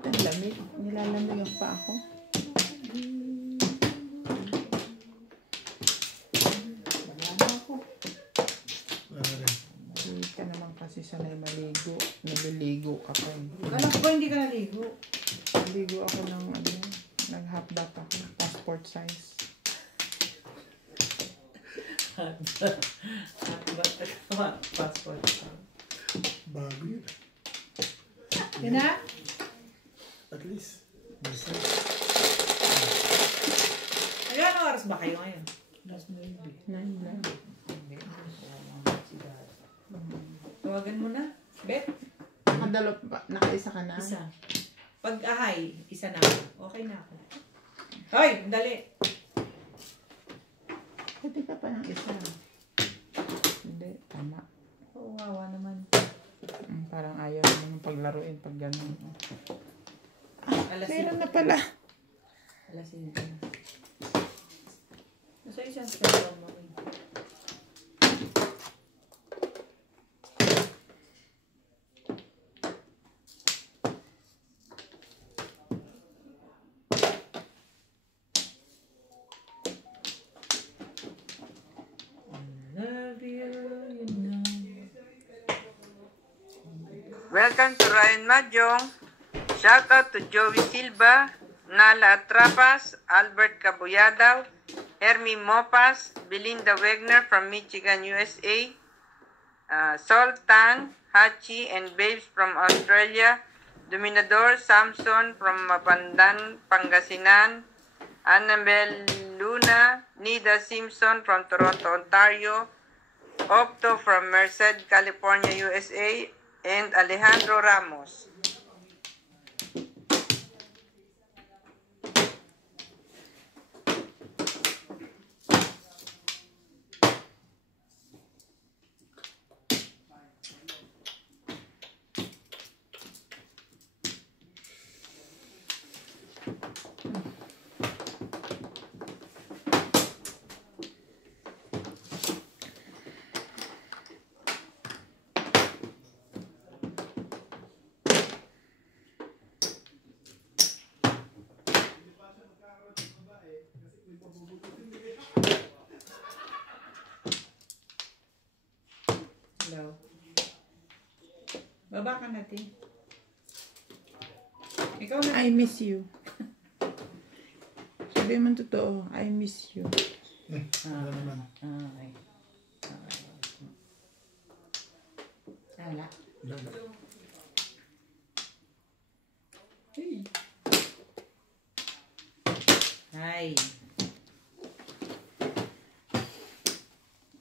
Bakit ang lamig? Nilalamig pa ako. Wala na ako. Hindi ka naman kasi sanay maligo. Naliligo ako. Alam ko ba hindi ka naligo? Naligo ako ng ano, nag-half bath ako. Passport size. Passport. Bago yun. Yun na? At least. Ayun, ano oras ba kayo ngayon? Last 9 na. Tawagan mo na. Bet? Nakaisa ka na? Isa. Pag ahay, isa na ako. Okay na ako. Hoy, dali. Pwede ka pa ng isa. Hindi, tama. Oo, wawa naman. Parang ayaw naman paglaruin pag gano'n. Alas Meron na pala. Alas 5. Nasa isang spell mo. Welcome to Ryan Mahjong. Shout out to Joey Silva, Nala Atrapas, Albert Cabuyadaw, Hermie Mopas, Belinda Wegner from Michigan, USA, Sultan, Hachi, and Babes from Australia, Dominador Samson from Mapandan, Pangasinan, Annabel Luna, Nida Simpson from Toronto, Ontario, Opto from Merced, California, USA, and Alejandro Ramos. Hello. Baba ka natin. Ikaw na. I miss you. Sabi mo totoo, I miss you. Ano naman? Okay. Wala. Hey. Hi.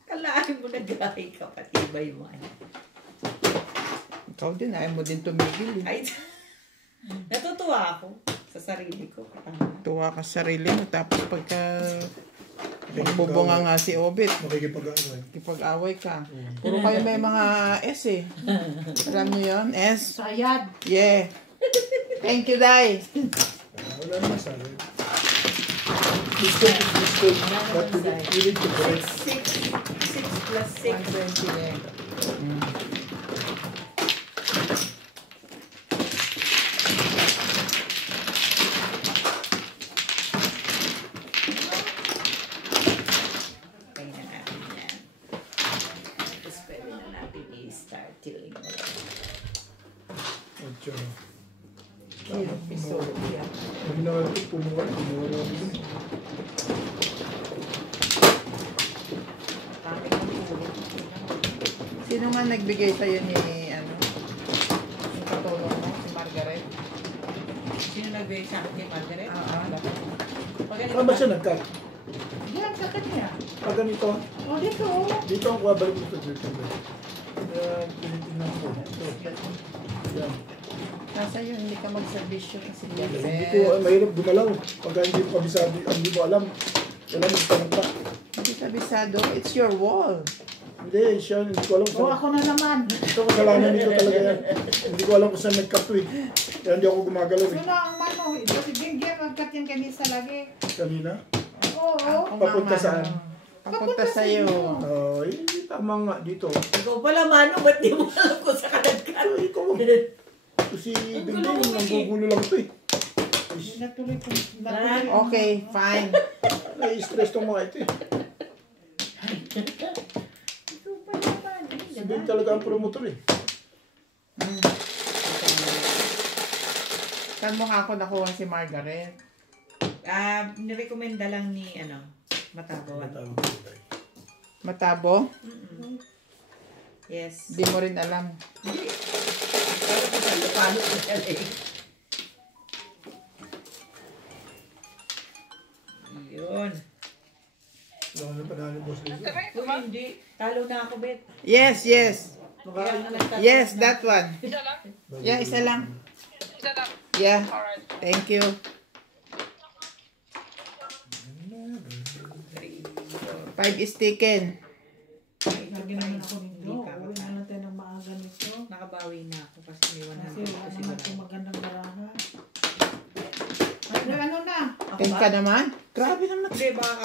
Kalahin mo na gahay ka, patibay mo. Ikaw din, ayaw mo din tumigil. Ay, natutuwa ako sa sarili ko. Tuwa ka sa sarili mo, tapos pagka magbubunga nga si Obit, Makikipag-away. kipag-away ka. Puro kayo may mga S eh. Alam mo yun? S? Sayad. Yeah. Thank you, Day. Wala naman sa akin. Mistake is mistake. But you need to correct. 6 plus 6. 120 eh. Sino nga nagbigay sa'yo ni, ano, yung katulong mo, si Margaret? Sino nagbigay sa akin kay Margaret? Saan ba siya nag-cut? Yan, kakat niya. Pag ganito, O, dito. dito ang kuwabalik dito. Tinitingnan ko. Yan. Nasa yun, hindi ka magservisyo kasi Hindi ko, mahirap gumalaw. Pagka hindi mo kabisado, hindi mo alam. Wala magtanong pa. Hindi kabisado, it's your wall. Hindi, siya, hindi ko alam O, ako na naman. Ito kasalanan nito talaga yan. Hindi ko alam kung saan nag-cut eh. Kaya hindi ako gumagalaw eh. Sino ang mano? Ito si Ginger, nagkat yung kanisa lagi. Kanina. Oo. Papunta saan? Papunta sa'yo. Tama nga dito. Ikaw pala, mano, ba't di mo alam kung saan ka nagkat? Ikaw, Ito si Bingay, nanggugulo lang ito eh. Natuloy ko. Ah, Okay, fine. Nai-stress tong mga ito eh. Ito pa naman. Si Bing talaga ang promotor eh. Saan mo ako nakuha si Margaret? Nirekomenda lang ni, Matabawan. Matabo? Yes. Di mo rin alam. Pero kung paano siya eh. Yun. Wala na panalo boss dito. Kung hindi, talo na ako, Bet. Yes, yes. Kaya nga nagtatalo Yes, na. that one. Yeah, isa lang. Yeah. Thank you. 5 is taken. Ay, lagi naman ako nito. Uwi na natin ng maaga nito. Nakabawi na ako kasi may 100 Kasi wala kasi naman wala. itong magandang baraha. Ay, ano na? Ako 10 ba? ka naman? Grabe naman. Hindi, baka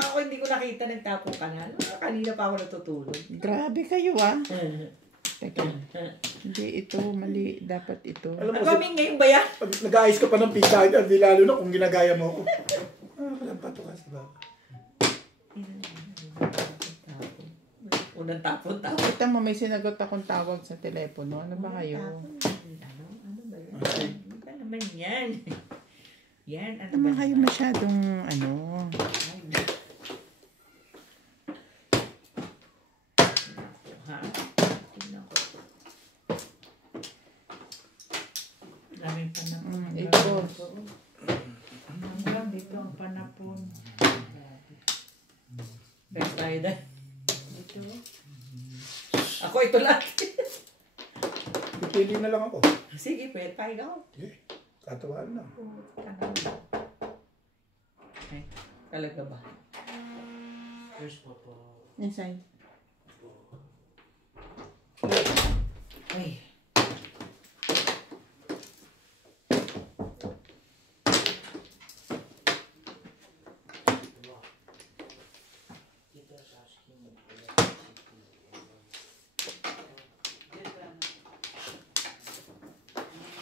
ako hindi ko nakita nagtapo ka na. Kanina pa ako natutulog. Grabe kayo ah. Teka. Hindi ito, mali. Dapat ito. Alam mo, Ang gaming ngayon ba yan? pag nag-aayos ka pa ng pizza, hindi lalo na kung ginagaya mo ako. Kalampato ka sa baka. Unang tapon. Kita mo, may sinagot akong tawag sa telepono. Ano ba kayo? Ano ba yan? Ano ba naman yan? Yan, ano Naman ba? kayo masyadong Ha? Tingnan ko. Daming panapon. ito. Hanggang dito ang panapon. Best tayo dahil. Dito. Ako ito lang. Pipili na lang ako. Sige, pwede tayo daw. Okay. Katawaan na. Ay, talaga ba? Inside. Ay.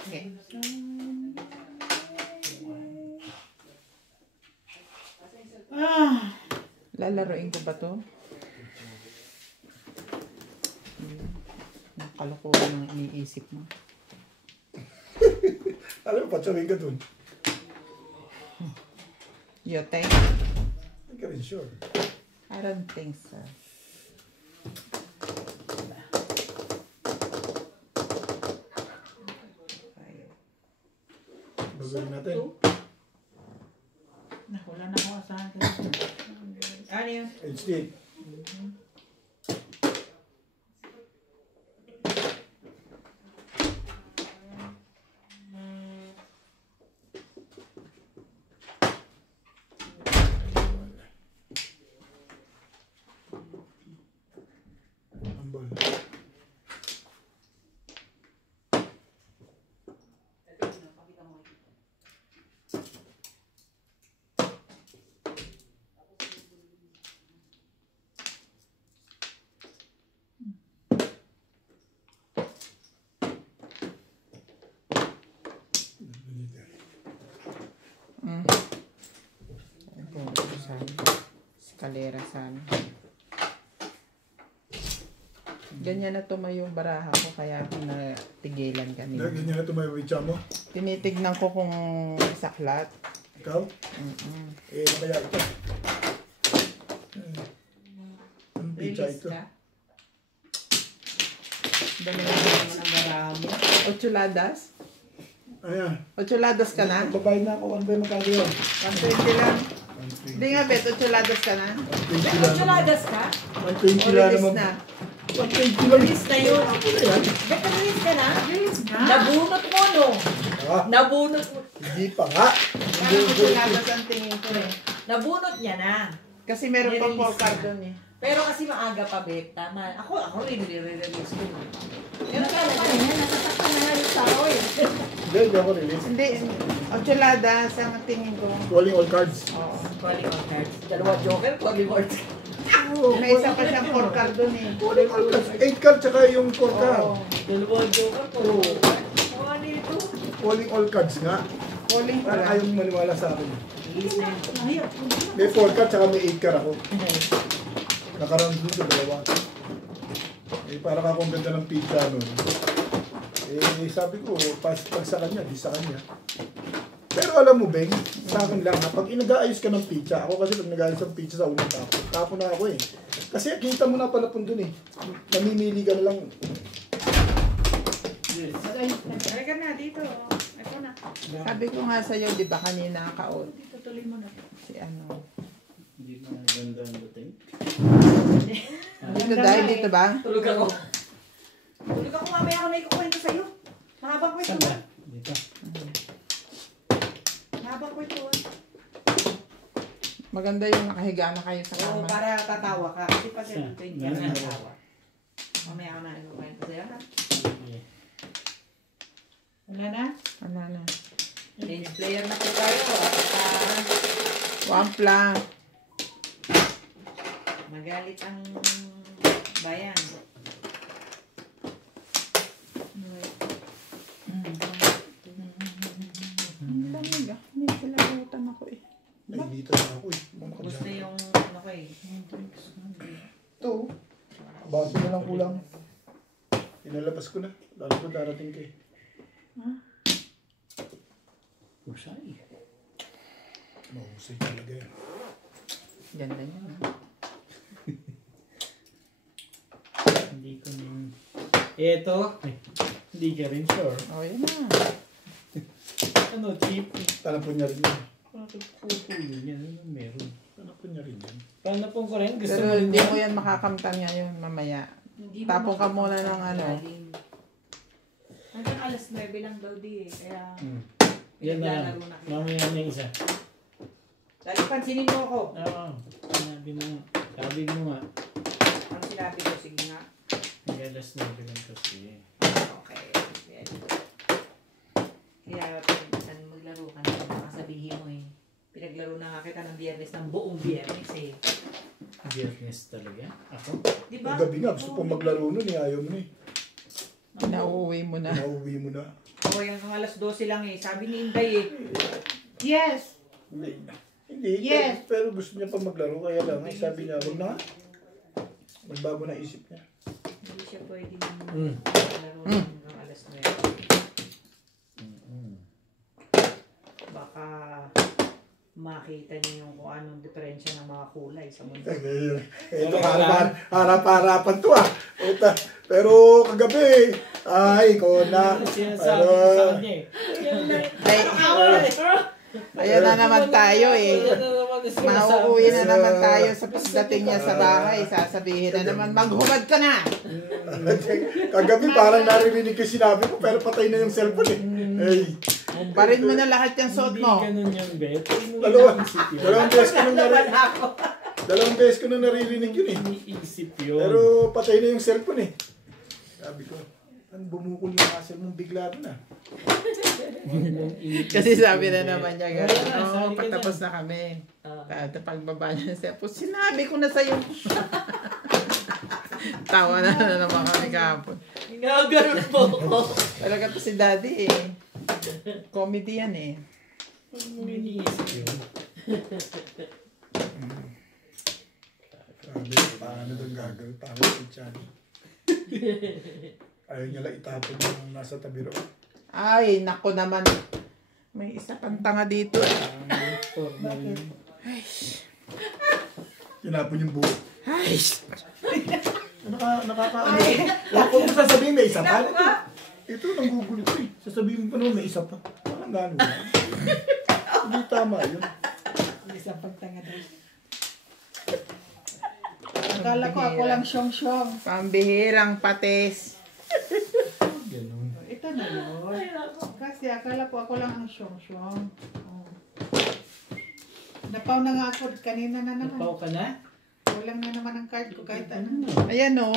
Okay. Lalaroin ko ba to? Kalokohan ang iniisip mo. Alam mo, patsawin ka dun. You think? Hindi ka rin sure. I don't think so. Gagawin natin. Wala na ako asahan kayo. Ano yun? HD. Ambal. Ito, saan? Eskalera saan? Ganyan na tumayo yung baraha ko kaya ako natigilan kanina. Lagi niya na tumayo mo. Tinitignan ko kung saklat. Ikaw? Eh, ano kaya ito? Ang pizza Release ito. ka? Dami na Ano ang garahan mo? Ochuladas? Ayan. Ochuladas ka na? Babayad na ako. Ano ba yung magkano yun? 120 lang. Hindi nga, Bet. Ochuladas ka na? 120 lang. Chuladas ka? 120 O lang release naman. na? 120 lang. Release na yun. Ayan. Ba't release ka na? Release na. Nabunot mo, no? Ah, Nabunot mo. hindi pa nga. Parang ochuladas ang tingin ko eh. Nabunot niya na. Kasi meron pang Nirelease 4 card na. doon eh. Pero kasi maaga pa, Bet. Tama. Ako rin nire-release ko. Pero Ano talaga, pa yan? Nasasaktan na nga yung tao eh. Hindi ako release. Hindi, ochuladas ang tingin ko. Calling all cards. Oo. calling all cards. Dalawa joker, calling all cards. May isa pa siyang core card doon eh. Calling all cards. 8 cards tsaka yung core card. Oo. Dalawang joker po. Ano ito? Calling all cards nga. Calling Parang pala. ayaw mong maniwala sa akin. Ilis na yun. May 4 cards tsaka may 8 card ako. Nakarang doon sa dalawa. Eh, para ka kung ganda ng pizza nun. Eh, sabi ko, pag sa kanya, di sa kanya. Pero alam mo, Beng, sa akin lang, pag nag-aayos ka ng pizza, ako kasi pag nag-aayos ng pizza sa unang tapo na ako eh. Kasi kita mo na pala po dun eh. Namimili ka na lang. Halika na dito. Ito na. Sabi ko nga sa'yo, di ba kanina ka-out? Dito tuloy mo na. Si ano. Hindi na ganda ang dating. Dito dahil dito ba? Tulog ako. Tulog ako, mamaya ako na ikukwento sa'yo. Mahabang kwento Saan ba? ba? Dito. Mahabang kwento ba? Maganda yung nakahiga na kayo sa Oo, kama. para tatawa ka. Kasi pag Saan? ito, hindi ka na tatawa. Mamaya ako na ikukwento sa'yo. Ha? Okay. Wala na? Ano na. Change player na po tayo. At Wampla. magalit ang bayan. Ang lamig ah. May palagutan ako eh. Nainitan na ako eh. Ubus na yung ano ko eh. Ito. Baso na lang kulang. Inalabas ko na. Lalo ko darating kay. Usay. Mahusay talaga yan. Ganda niya. Hindi ko na... Eto. Ay, hindi ka rin sure. Oh, yan na. Ano, cheap? Tanapon niya rin yan. Bakit pupulo yan? Ano meron? Tanapon niya rin yan. Paano pong ko rin? Gusto Pero mo hindi mo yan makakamtan ngayon mamaya. Hindi Tapon ka muna ng ano. Hanggang alas 9 lang daw di eh. Kaya Yan na lang. naglalaro na kayo. Mamaya na yung isa. Dali, pansinin mo ako. Oo. Sinabi mo. Sabi mo nga. Ang sinabi ko, sige nga. Mag-alas na lang kasi. Okay. Yan. Kaya pinsan maglaro ka na. Makasabihin mo eh. Pinaglaro na nga kita ng biyernes ng buong biyernes eh. Biyernes talaga? Ako? Di ba? Gabi nga, gusto pong maglaro nun eh. Ayaw mo na eh. Nauuwi mo na. Nauwi mo na. Oo, yung alas 12 lang eh. Sabi ni Inday eh. Yes! Hindi, Yes. pero gusto niya pa maglaro. Kaya lang, ay sabi niya, wag na nga. Magbago na isip niya. Hindi siya pwedeng maglaro ng alas 9. Baka makita niyo yung kung anong diferensya ng mga kulay sa mundo. Ito, harap-harapan to ah. Ito, pero kagabi, ay, ko na. Sinasabi ko sa kanya eh. Ay, ayan na naman tayo eh. Mauuwi na naman tayo sa pagdating niya sa bahay. Sasabihin na naman, maghubad ka na! Kagabi parang narinig ko sinabi ko, pero patay na yung cellphone eh. Ay, Barin mo na lahat yung suot mo. Hindi ganun yung bet. dalawang beses ko nung dalawang beses ko nung naririnig yun eh. Iniisip yun. Pero patay na yung cellphone eh. Sabi ko, ang bumukol yung muscle mong bigla doon ah. Kasi sabi na naman niya gano'n. Wala, Oo, sabi ka pagtapos na kami. Pagbaba niya siya po, sinabi ko na sa'yo. Tawa na naman kami kahapon. Ginaganon po ako. Talaga to si daddy eh. Comedy yan eh. Iniisip yun. Sabi, paano doon gagawin? Paano si Chani? Ayaw niya lang itapon yung nasa tabi ro. Ay, nako naman. May isa pang tanga dito eh. Tinapon yung buhok. Ay, Nakakaano. Huwag mo sasabihin may isa pa. Ito, nanggugulit ko eh. Sasabihin mo pa naman may isa pa. Parang gano'n. Hindi tama yun. Isang pagtanga daw. Akala ko ako lang syong-syong. pambihirang patis. Ganun. Ito na yun. Kasi akala ko ako lang ang syong-syong. Oh. Napaw na nga ako kanina na naman. Napaw ka na? Kulang na naman ang card ko kahit ano. Ayan o.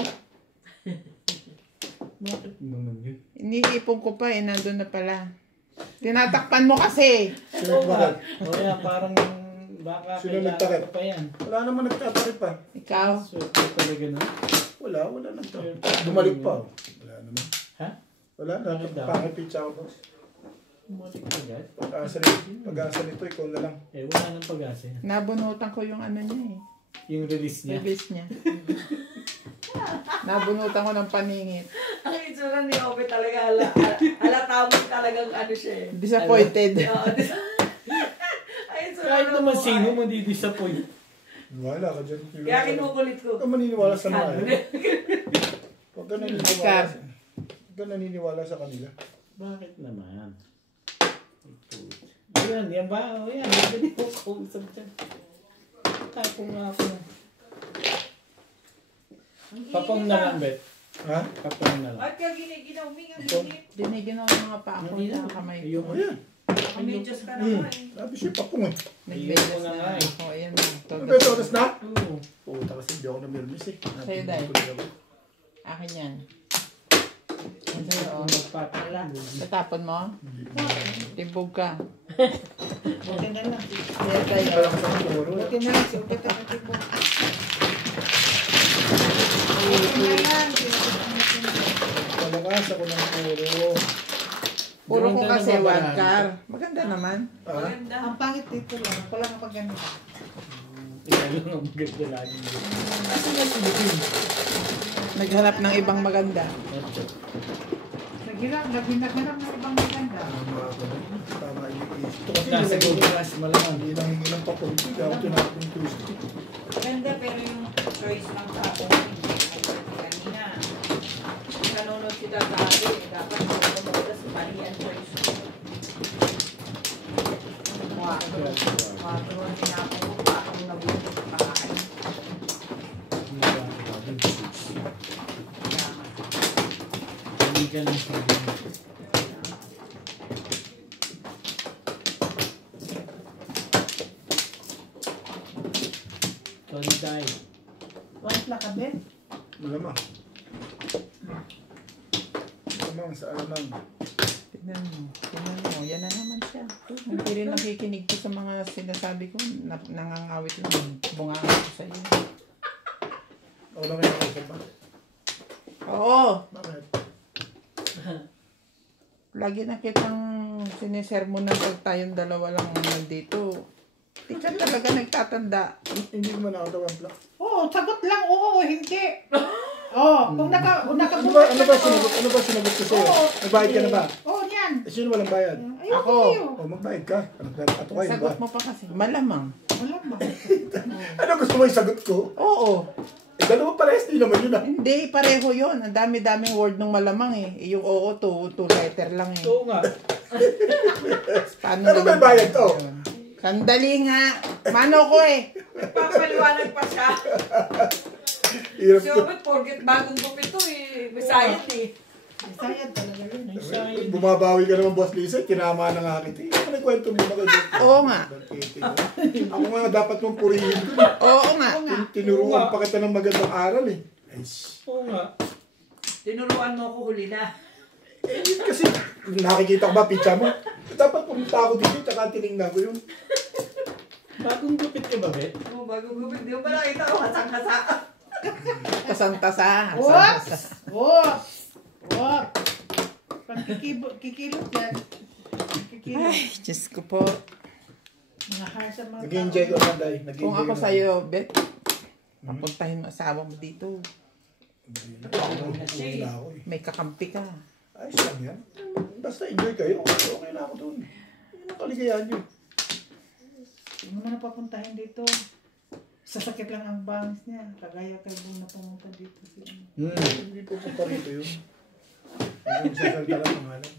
Bakit naman yun? Iniipon ko pa eh. Nandun na pala. Tinatakpan mo kasi. Oo nga. Kaya parang Baka Sino kailangan nagtakip? ko pa yan. Wala naman nagtatakip pa. Ikaw. Swerte talaga na. Wala nagtatakip. Bumalik pa. Wala naman. Ha? Wala na. Bakit daw? Pakipitsa ako, boss. Bumalik agad? Pag-asa nito, ikaw na lang. Eh, wala nang pag-asa. Nabunutan ko yung ano niya eh. Yung release niya. Release niya. Nabunutan ko ng paningit. Ang itsura ni Ope talaga, halata mo talagang ano siya eh. Disappointed. Oo, ang itsura Kahit ng naman mukha. sino madidisappoint. Wala ka dyan. Kaya kinukulit ko. Huwag ka maniniwala sa mga yun. Huwag ka naniniwala. Car. Huwag ka naniniwala sa kanila. Bakit naman? Ayan, yan ba? O yan, hindi ko kausap dyan. Tapo nga ako. Papang na lang, Bet. Ha? Papang na lang. At kaya giniginaw, huminga, ginit. Dinigyan ako ng mga paa ko Hindi sa na. kamay ko. Ayun. O yan. Medyos ka naman eh. Sabi siya, papung eh. Nagbeses Ayun ko na nga na. eh. O, ayan na. Ano ba ito? Oras na? Oo. Puta kasi hindi ako namirmis eh. Sa'yo, Day. Akin yan. Yan sa'yo, o. Magpapala. Tatapon mo? Tibog ka. Buti na lang. Yan tayo. Wala ka sa puro. Buti na lang. Buti na lang. Buti na lang. Palakas ako ng puro. Puro ko Ganda kasi ng one babaran. car. Maganda naman. Ha? Maganda. Ang pangit dito lang. Wala ka pag ganito. Ikaw lang ang maganda lagi. Naghanap ng ibang maganda. Naghanap ng ibang maganda. Tama yung isip. Ito kasi Nasa hindi gold class malaman. hindi lang hingi ng papel. Hindi ako tinakot ng Tuesday. Maganda pero yung choice ng tao. Kanina. Kanunod kita dati. Dapat kanunod sa mali ang choice. Quatro ang tinapon ko. Quatro na buto. Pakain. Hindi ka nang sabi. Tony Day. White lang ka din. Malamang. Malamang sa alamang. Tignan mo. Tignan mo. Yan na naman siya. Hindi rin nakikinig ko sa mga sinasabi ko. Nangangawit lang. Bunganga ko sa iyo. Ako lang yung nakausap ba? Oo. Bakit? Lagi na kitang sinisermonan pag tayong dalawa lang nandito. Di ka talaga nagtatanda. Hindi mo na ako tawag lang. Oo, sagot lang. Oo, hindi. Oo, kung Ano nakabukas ba sinagot ko sa'yo? Oo. Nagbayad ka na ba? Oo, yan. Eh, sino walang bayad? Ayoko Ako. sa'yo. O, magbayad ka. Ano kayo ba? Sagot mo pa kasi. Malamang. Wala ba? Ano gusto mo yung sagot ko? Oo. Eh, dalawa parehas din naman yun ah. Hindi, pareho yun. Ang dami-daming word ng malamang eh. Yung oo, two letter lang eh. Oo nga. Paano Ano ba naman yung bayad to? yun? Sandali nga. Mano ko eh. Papaliwanag pa siya. Hirap Si ko. Obet, porket bagong gupit to eh. Bisayat eh. Sayad talaga yun. Ay, sayang. Bumabawi ka naman, Boss Lisa. Tinama na nga kita. Ano nagkwento mo na kayo? Oo nga. Ako nga dapat mong purihin dun. Oo nga. Tinuruan pa kita ng magandang aral eh. Ay, Oo nga. Tinuruan mo ko huli na. kasi nakikita ko ba pizza mo? Dapat pumunta ako dito tsaka tinignan ko yun. Bagong gupit ka ba, Bet? Oh, bagong gupit. Di mo ba nakita ko kasang-kasa? Kasantasa. Whoops! Whoops! Whoops! Pag kikilot yan. Kikilot. Ay, Diyos ko po. Mga hearts ang mga Nag-enjoy ko na, Day. Kung ako sa'yo, Bet, papuntahin mo asawa mo dito. Uuwi na ako eh. May kakampi ka. Ayos lang yan. Basta enjoy kayo. Okay na ako dun. Yun ang kaligayahan nyo. Hindi mo na papuntahin dito. Sasakit lang ang bangs niya. Kagaya kay Bong na pumunta dito. Hindi po pa rito yun. Hindi mo sasalta lang pangalan.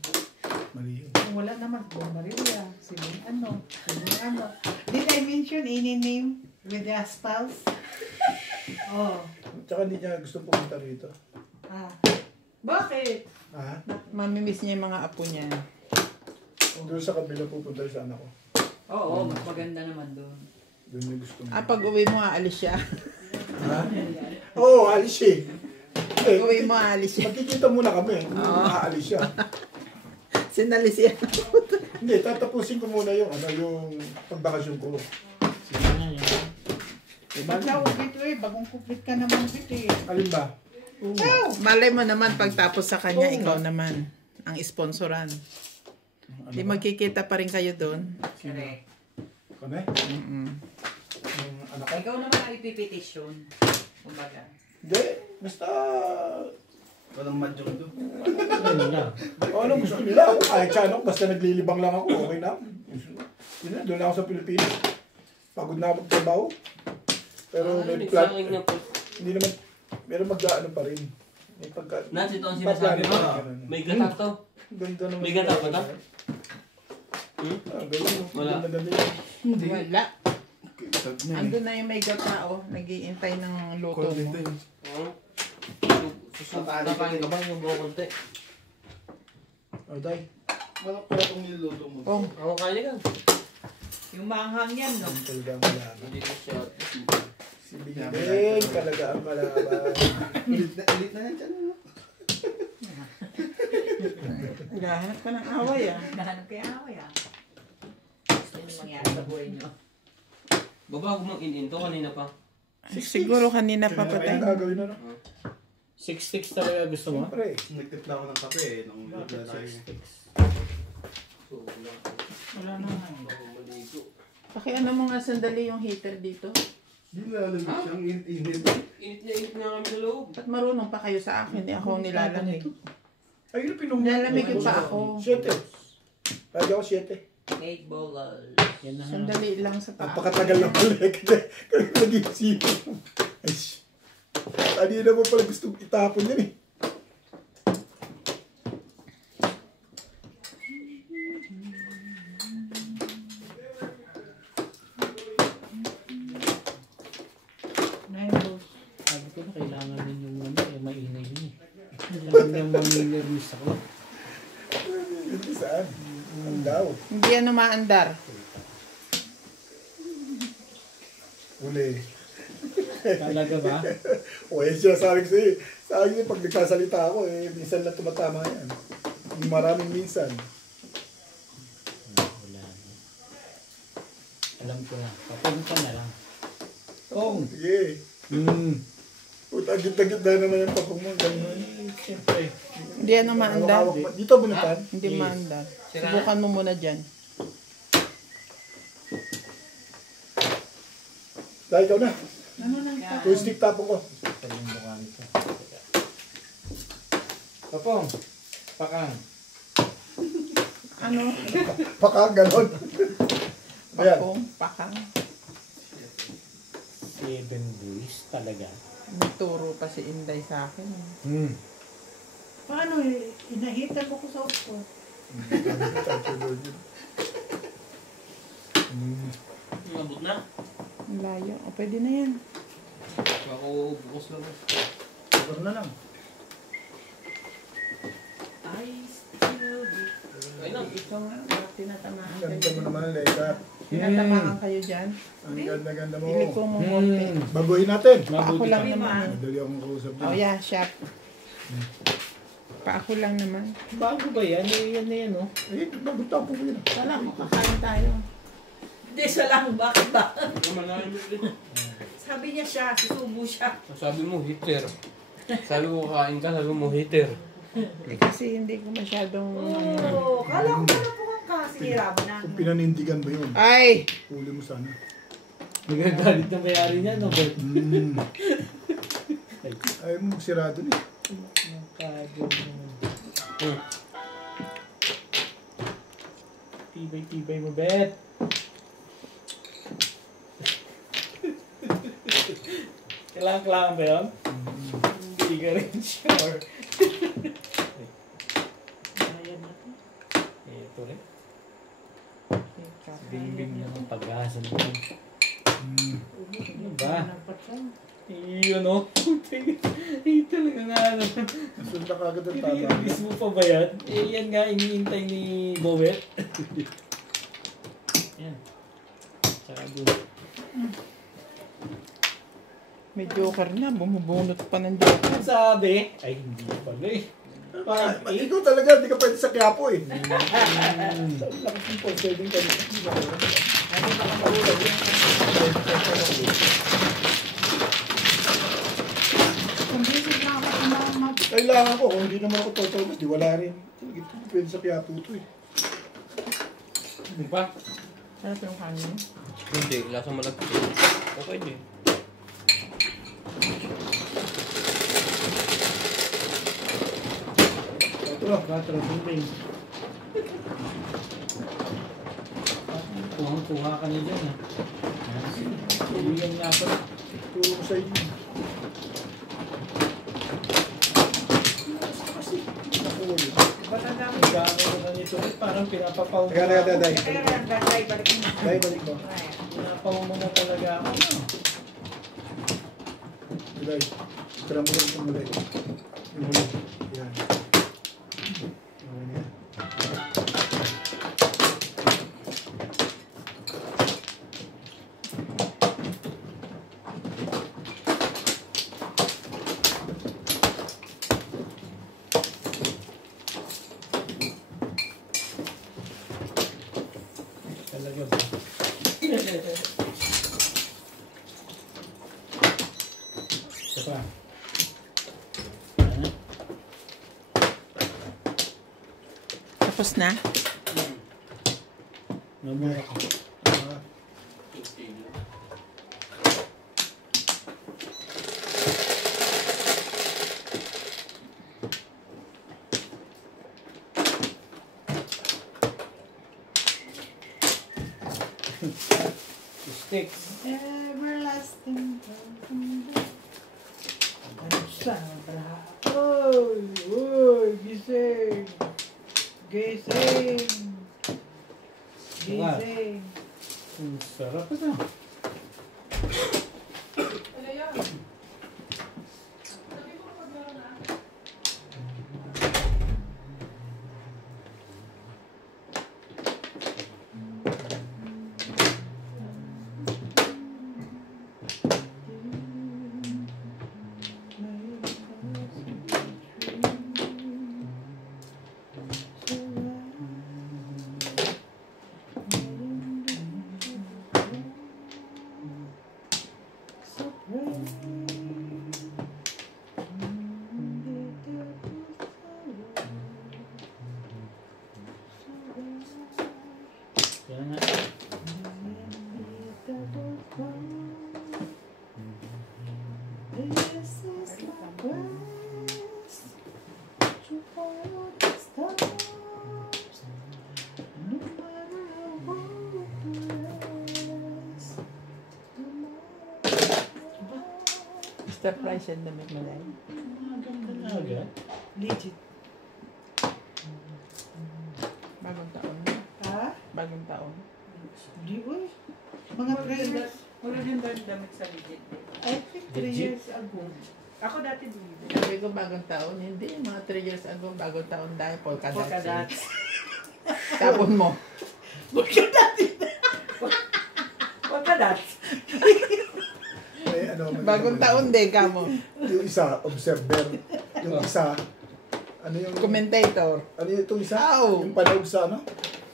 Mali yun. Kung wala naman, Bong Maria, sino ano. Did I mention any name with the spouse? Oh. Tsaka hindi niya gusto pumunta rito. Ah. Bakit? Ha? Mamimiss niya yung mga apo niya. Doon sa kabila pupunta sa anak ko. Oo, mas maganda naman doon. Doon niya gusto mo. Pag uwi mo, aalis siya. Ha? Oo, alis siya eh. Pag uwi mo, aalis siya. Magkikita muna kami. Aalis siya. Sinalis siya. Hindi, tatapusin ko muna yung pagbakasyon ko. Sige. yan. Ikaw, dito eh, bagong kupit ka naman dito eh. Alin ba? Malay mo naman pagtapos sa kanya, ikaw naman ang sponsoran. Di magkikita pa rin kayo doon. Correct. Kone? Mm-mm. Yung anak ko? Ikaw naman ang ipipetisyon. Kumbaga. Hindi. Basta... Walang madyong doon. Ano lang. Ano gusto nila? Kahit siya ano, basta naglilibang lang ako, okay na. Yun na, doon lang ako sa Pilipinas. Pagod na ako magtrabaho. Pero may plan. Hindi naman, pero mag-ano pa rin. May pagka... Nats, ito ang sinasabi mo. May gatak to. Ganda naman. May gatak ba to? Ganda. Wala. Ganda. Wala. Andun na yung may tao, nag-iintay ng luto mo. Kakain ka ba yung buong konti? Oh, day. Wala pala itong niluluto mo. Oh, Ako kain ka. Yung maanghang yan, no? Talaga ang kalaban. Hindi ko siya. Si Bing talaga ang kalaban. Elite na yan dyan. naghahanap ka ng away ah. Nahanap kaya ako yan. Gusto nyo mangyari sa buhay nyo. Baba, huwag mong in-in to kanina pa. Siguro kanina pa Kaya patay. gagawin na, no? 6-6 talaga gusto mo? Siyempre. Nagtipla ako ng kape eh. Nung naglalaki. 6-6. Wala na nga. Pakiano mo nga sandali yung heater dito. Hindi lalamig siyang init. Init na kami sa loob. Ba't marunong pa kayo sa akin? Ako ang nilalamig. Ay, yun, pinong. Nilalamigin pa ako. 7. Lagi ako 7. 8 bolas. Yan na. Sandali lang sa paa. Napakatagal lang pala eh. Kasi nag-iisip. Ay, kanina mo pala gusto itapon yan eh. Sabi ko na kailangan din yung maingay din eh. Kailangan din mamingay-release ako. Hindi saan. Ang daw. Hindi yan umaandar. Uli. Talaga ba? O yan siya sabi ko sa'yo. Sa akin pag nagsasalita ako eh, minsan lang tumatama yan. Maraming minsan. Wala na. Alam ko na. Papunta na lang. Kong! Sige. Puta, gitna-gitna naman yung papag mo. Ganun. Siyempre. Hindi yan umaandar. Hawak mo. Dito bunutan. Hindi umaandar. Subukan mo muna dyan. Dahil ikaw na. Ano nang Two stick tapong ko. Ito yung mukha nito. Papong! Pakang! Ano? Baka ganon. Ayan. Pakong, pakang. 7 boys talaga. Nagturo pa si Inday sa akin. Paano eh? Inahitan ko sa upo. Mabot na. Ang layo. O, pwede na yan. Ako bukas lang. Ito na lang. I still be... Ay na. Ikaw nga, bakit tinatamaan Ganda kayo? mo naman, Leka. Tinatamaan kayo dyan. Ang ganda-ganda mo. Iliko mo konti. Baguhin natin. Paako Mabuti lang pa. naman. Madali akong kausap Oh din. yeah, shop. Paako lang naman. Bago ba yan? Eh, yan na yan oh. Eh, nagtapo ko yun. Wala ko, kakain tayo. Hindi, siya lang. Bakit ba? Naman na yung Sabi niya siya, susubo siya. Sabi mo, heater. Sabi mo, kain ka, sabi mo, heater. Kasi hindi ko masyadong... Oo, kala ko pala po kang siniraban na. Kung pinanindigan ba yun, Ay! huli mo sana. Nagagalit na may-ari niya, no? But, Ayaw mo magsirado niya. Tibay-tibay mo, Bet. Kailangan ba yun? Hindi ka rin sure. Ayan na to. Ito rin. Bingbing na ng pag-asa mo. Ano ba? Iyon o. Eh, talaga nga ano. Nasunda ka agad ang tama. I-release mo pa ba yan? Eh, yan nga iniintay ni Bowet. Yan. Tsaka doon. May joker na, bumubunot pa ng joker. Ang sabi, ay hindi pala eh. Ikaw talaga, hindi ka pwede sa Quiapo eh. Lakas ng Paul Saving ka rin. Convinced na ako na Kailangan ko, kung hindi naman ako total, di wala rin. Hindi pwede sa Quiapo ito eh. Ano pa? Sarap yung kanin. Hindi, lasang malagkit. Okay din. Ito na. 4, tumbing. Kuhang-kuha ka na dyan ah. Ibigyan nga pa. Turo ko sa inyo. Nakuha. Ba't ang dami? Gano'n ko na nito. Parang pinapapaw mo. Teka, day. Kaya nga, gagay, balik mo. Day, balik mo. Pinapaw mo na talaga ako. Day, tira mo lang itong mulay. Yung mulay. Yan. Okay na yan. Talaga ba? Ito pa. Ano? Tapos na? Namura ko. Ah, Sticks. everlasting. Ano sa bra? Oy, oy, gising. Gising. What? Gising. Ang sarap ito. Yan nga. This is my quest to follow the stars, no matter how hopeless. Mr. Price and damit mo na yun. Talaga? Legit. Bagong taon na. Ha? Bagong taon. Di uy. Mga 3 years. Magaganda yung damit sa legit. I think 3 Legit? years ago. Ako dati dito. Sabi ko bagong taon. Hindi, mga 3 years ago, bagong taon dahil polka dots. Polka dots. Tapon mo. Polka dots. may ano, may Bagong ano, taon din, kamo. Yung isa, observer. Yung isa, ano yung... Commentator. Ano yung itong isa? Ow! Yung panaog sa ano?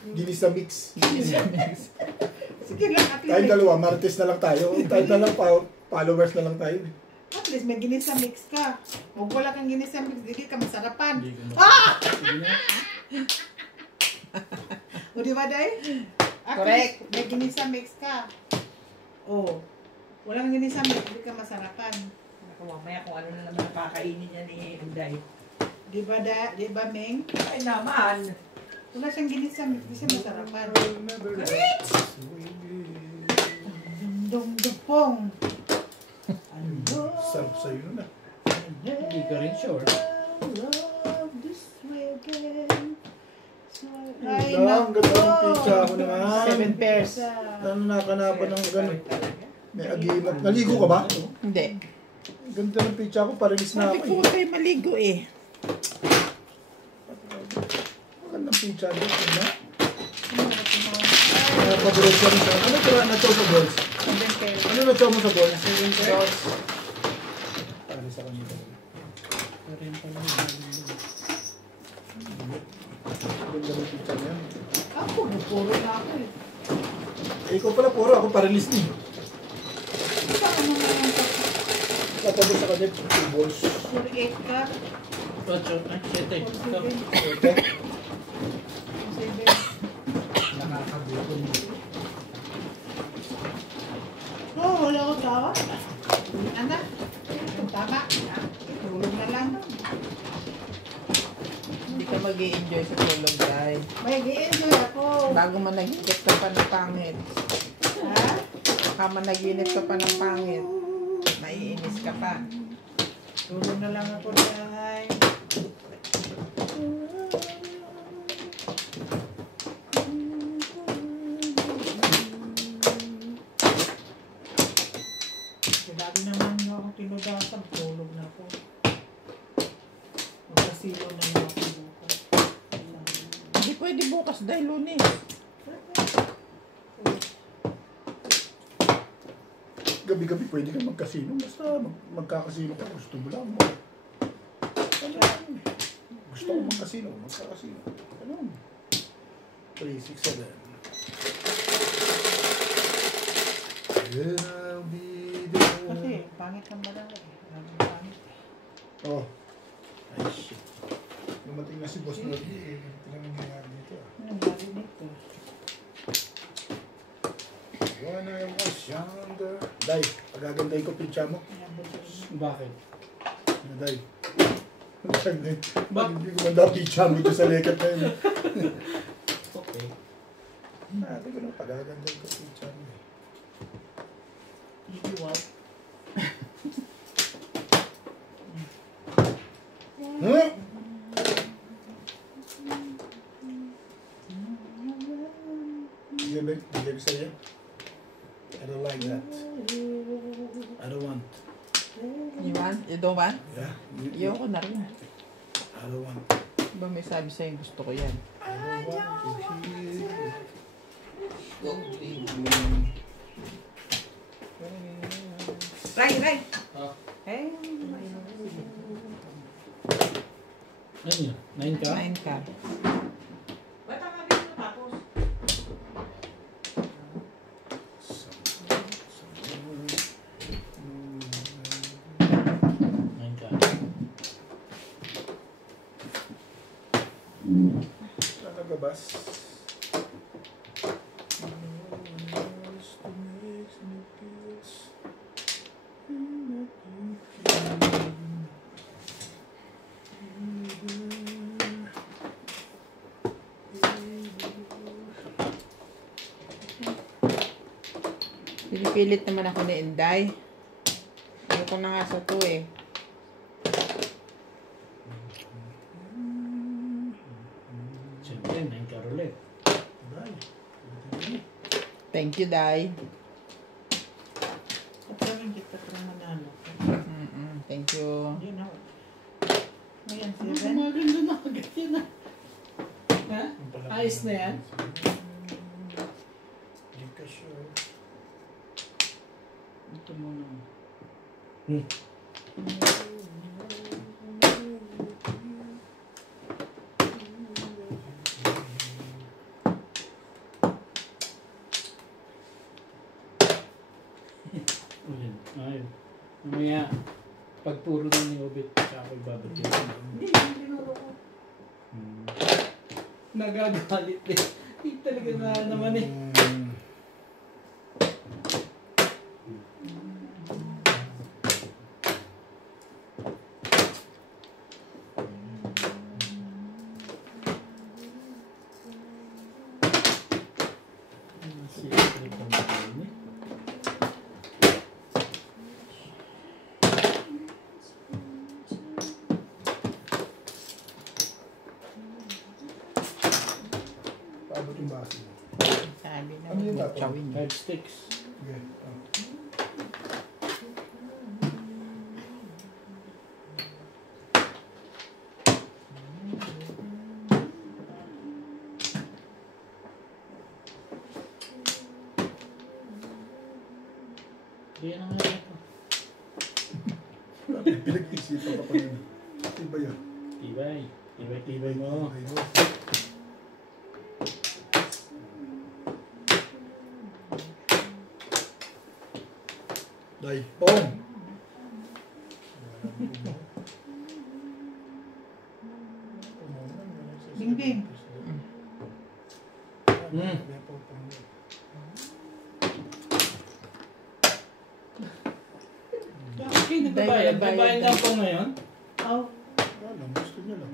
Ginis na mix. Sige lang, at Tayong least, dalawa, Martes na lang tayo. Tayo na lang, followers na lang tayo. at least may ginisa mix ka. Huwag wala kang ginisa mix, hindi ka masarapan. Hindi ko na. Sige na. O di ba, Day? At Correct. least may ginisa mix ka. O, walang ginisa mix, hindi ka masarapan. Ako mamaya kung ano na naman napakainin niya ni Inday. Di ba, Da? Di ba, Ming? Ay naman! Wala siyang ginisa mix, hindi siya masarapan. Dong dong Ano? Sarap sa'yo na. Hindi ka rin sure. Love this way again. So, ay, Ang ganda ng nako. pizza ko naman. 7 pairs. Ano nakanapan ng gano'n? May agimat. Naligo ka ba? Hindi. Ganda ng pizza ko, parilis na Sabi ako ko, eh. huwag kayo maligo eh. Ganda ng pizza dito, no? Pag-grocery siya. Ano ito na chow sa balls? 7 pairs. Ano na chow mo sa balls? 7 pairs. Paris sa kanila. Ito rin pala yung galing doon. Puro na ako eh. Eh, ikaw pala puro, ako pa-release din. Baka naman ang Kapag sa kanya, 2 balls. 48 ka. 8, ay, 7. Ito. 47. Okay? 47. Nakakagutom. Oo, wala ko tawa. Anak, tama. Tulog na lang. Hindi ka mag-i-enjoy sa tulog, Day. May gi-enjoy ako. Bago managinip ka pa ng pangit. Ha? Baka managinip ka pa ng pangit. Naiinis ka pa. Tulog na lang ako dahil. Lagi naman ako tinudasan. Tulog na ako. Magkasilo na lang ako bukas. Hindi pwede bukas, Day, Lunes. Gabi-gabi pwede ka magkasino. Basta magkakasino ka. Gusto mo lang. Ano lang. Gusto ko magkasino. Magkakasino. Ano? 3, 6, 7. Then I'll be there. Kasi pangit ang madami. Laging pangit. Oh. Ay, shit. Lumating na si Boss Norby. Ito lang ang nangyari dito. Anong lagi nito? When I was younger. Day, pagagandahin ko pincha mo. Bakit? Ano, Day? Bakit hindi ko manda pincha mo dito sa lekat na yun? Okay. Natin ko na pagagandahin ko pincha mo. Iiwaw. Huh? Bigay ko sa'yo. I don't like that. I don't want. You want? You don't want? Yeah. Ayoko na rin. I don't want. Diba may sabi sa'yo, gusto ko yan. I don't want to hear. Ray! Ah. Eh, Ano yun? 9 ka? 9 ka. ba't ang mabilis natapos? Nine ka. Talaga, Bas? Pinipilit naman ako ni Inday. Ayoko na nga sa to eh. Siyempre, 9 ka ulit. Day. Thank you, Day. Kapag kita ka manalo. Thank you. Yun ako. Ngayon, Ano, 7. maganda na agad yan ah. Ha? Ayos na yan? Hindi ka sure. Ito muna. Ayun. Ayun. Mamaya, pag puro na ni Obit, tsaka ako ibabati ko. Hindi, tinuro ko. Nagagalit eh. Hindi talaga na naman eh. Secret ang gawin eh. Paabot yung baso. Sabi na, Ano yun, butchawin. 5 sticks. Sige. Hindi na nga ito. Pinag-isipan ka pa yun. Ito ba yun? Tibay. Tibay mo. Okay, no? Dai. Pong. Bingbing. Okay, nagbabayad. Nagbabayad na po ngayon. Oh, Wala, gusto niya lang.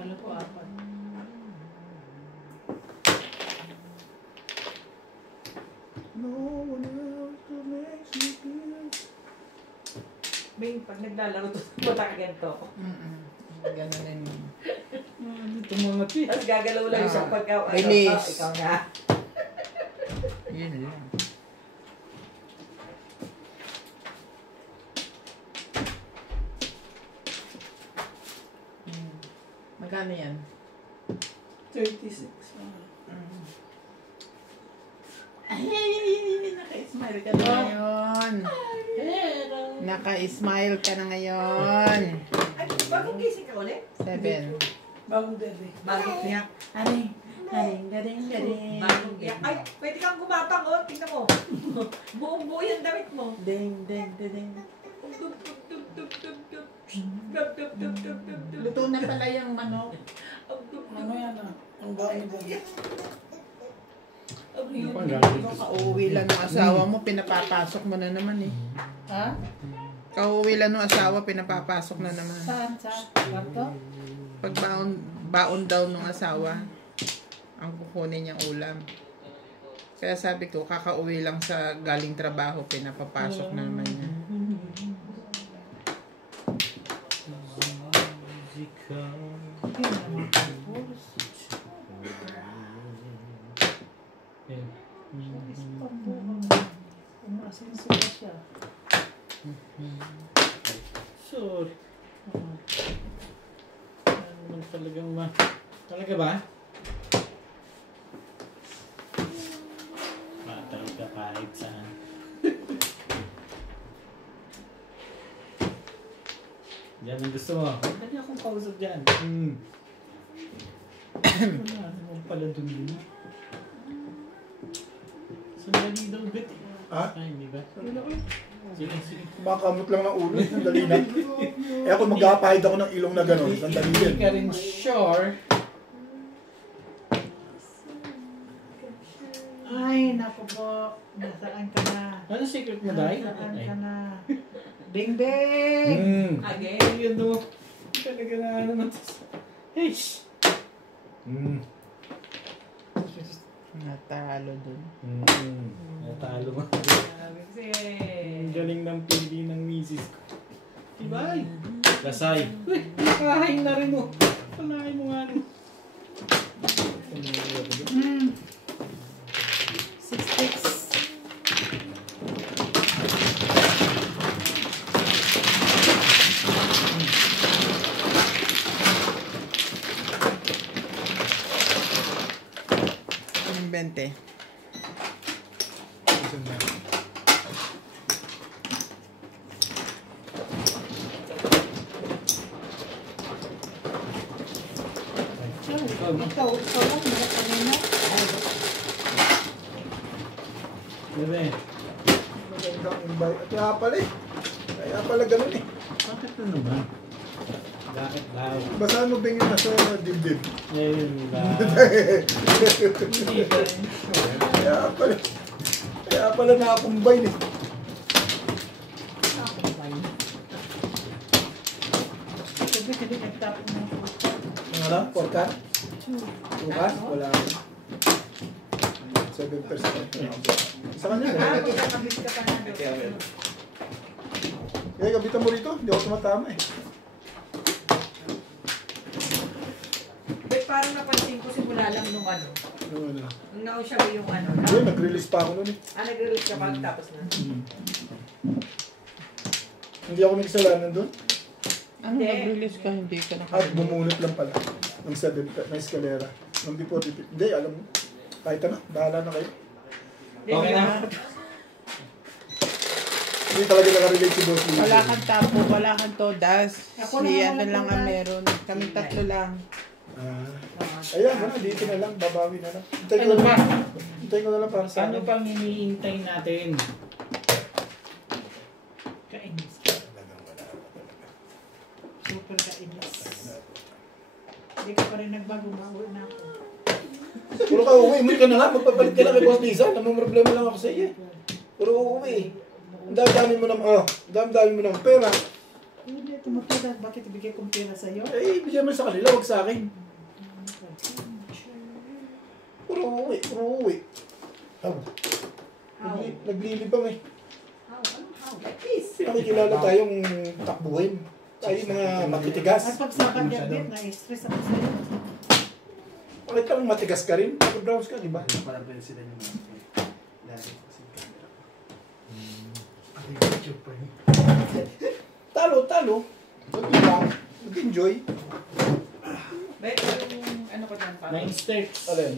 ano po, apat. No one else to make me feel. Bing, pag naglalaro to, punta ka ganito. Ganun din. Ito mga pi. Tapos gagalaw lang yung isang pagka... Release. Ikaw nga. Yun lang. Magkano yan? 36. Ay, naka-smile ka na ngayon. Naka-smile ka na ngayon. Ay, bagong gising ka ulit? 7. Bagong bebe. Bagong iyak. Aring, garing. Bagong iyak. Ay, pwede kang gumapang, oh. Tingnan mo. Buong buo yung damit mo. Ding. Luto na pala yung manok. Ano yan ah? Ang bahay ba? Kauwi lang ng asawa mo, pinapapasok mo na naman eh. Ha? Kauwi lang ng asawa, pinapapasok na naman. Saan? Sa kwarto? Pag baon daw ng asawa, ang kukunin niyang ulam. Kaya sabi ko, kakauwi lang sa galing trabaho, pinapapasok na naman niya. Hindi naman tapos. Umasin sila siya. Sorry. Ano naman talagang Talaga ba? Matay ka kahit saan. Diyan ang gusto mo. Dali akong kausap dyan. Wala naman pala dun din. Sandali daw bet eh. Ha? Ay, hindi ba? Sige. Makamot lang ng ulo. Sandali na. Eh ako mag-apahid ako ng ilong na gano'n. Sandali Hindi yan. ka rin sure. Ay, naku po. Nasaan ka na? Ano secret mo, Day? Nasaan Ay. ka na? Bing bing! Again. Ay, yun mo. Talaga na ano na. Hey! Natalo dun. Natalo mo. Kasi... Ang galing ng pili ng misis ko. Tibay! Lasay. Uy, nakahain na rin mo. Palahin mo nga rin. 66. Anong 20? Ikaw lang, hindi kanina. Bebe, Magandang invite. At kaya pala eh. Kaya pala ganun eh. bakit na naman? Bakit daw? Basahan mo bingin na sa dibdib. Ngayon lang. Hindi ka rin sure. Kaya pala nakakumbine eh. Sabi, hindi nagtapon ng puto. Ang ano? Porka? Bukas? Wala. 7%. Sa kanya. Magkakabit ka pa na doon. Eh, kabitan mo rito. Hindi ako tumatama eh. But parang napansin ko simula lang nung ano. Ano ano? Nung nausya ko yung ano. Hindi, nag-release pa ako nun eh. Nag-release ka pa tapos na. Hindi ako nagsalanan doon. Ano, Hindi. nag-release ka, hindi ka At bumunot lang pala. Ng 7 na eskalera. Ng before repeat. Hindi, alam mo. Kahit ano, bahala na kayo. Okay na? Hindi talaga nakarelate si Boss Lee. Wala kang tapo, wala kang todas. Ako Si lang ano walang lang ang todas. meron. Kaming tatlo lang. Ah, Ayan, wala, dito na lang, babawi na lang. Hintayin ko na lang. Hintayin ko na lang para sa Ano pang iniintay natin? Kainis. Super kainis. Hindi ka pa rin nagbago, mauwi na ako. Puro ka uwi, mo ka na nga, magpapalit ka na kay Boss Lisa. Namang problema lang ako sa iyo. Puro uuwi. Ang dami-dami mo naman, dami-dami mo naman pera. Hindi, tumutulad. Bakit ibigay kong pera sa'yo? Eh, bigyan mo sa kanila, wag sa akin. Puro uuwi, puro uuwi. Naglilibang eh. Like this. Nakikilala tayong takbuhin. Tayo mga matitigas. At pagsakan niya din, na-stress ako sa'yo. Bakit lang matigas ka rin? Nag-browse ka, di ba? Parang pwede sila yung lagi kasi camera ko. Pati YouTube pa yun. Talo. Mag-ibang. Mag-enjoy. Dahil yung ano ko dyan pa. 9 sticks. Alin?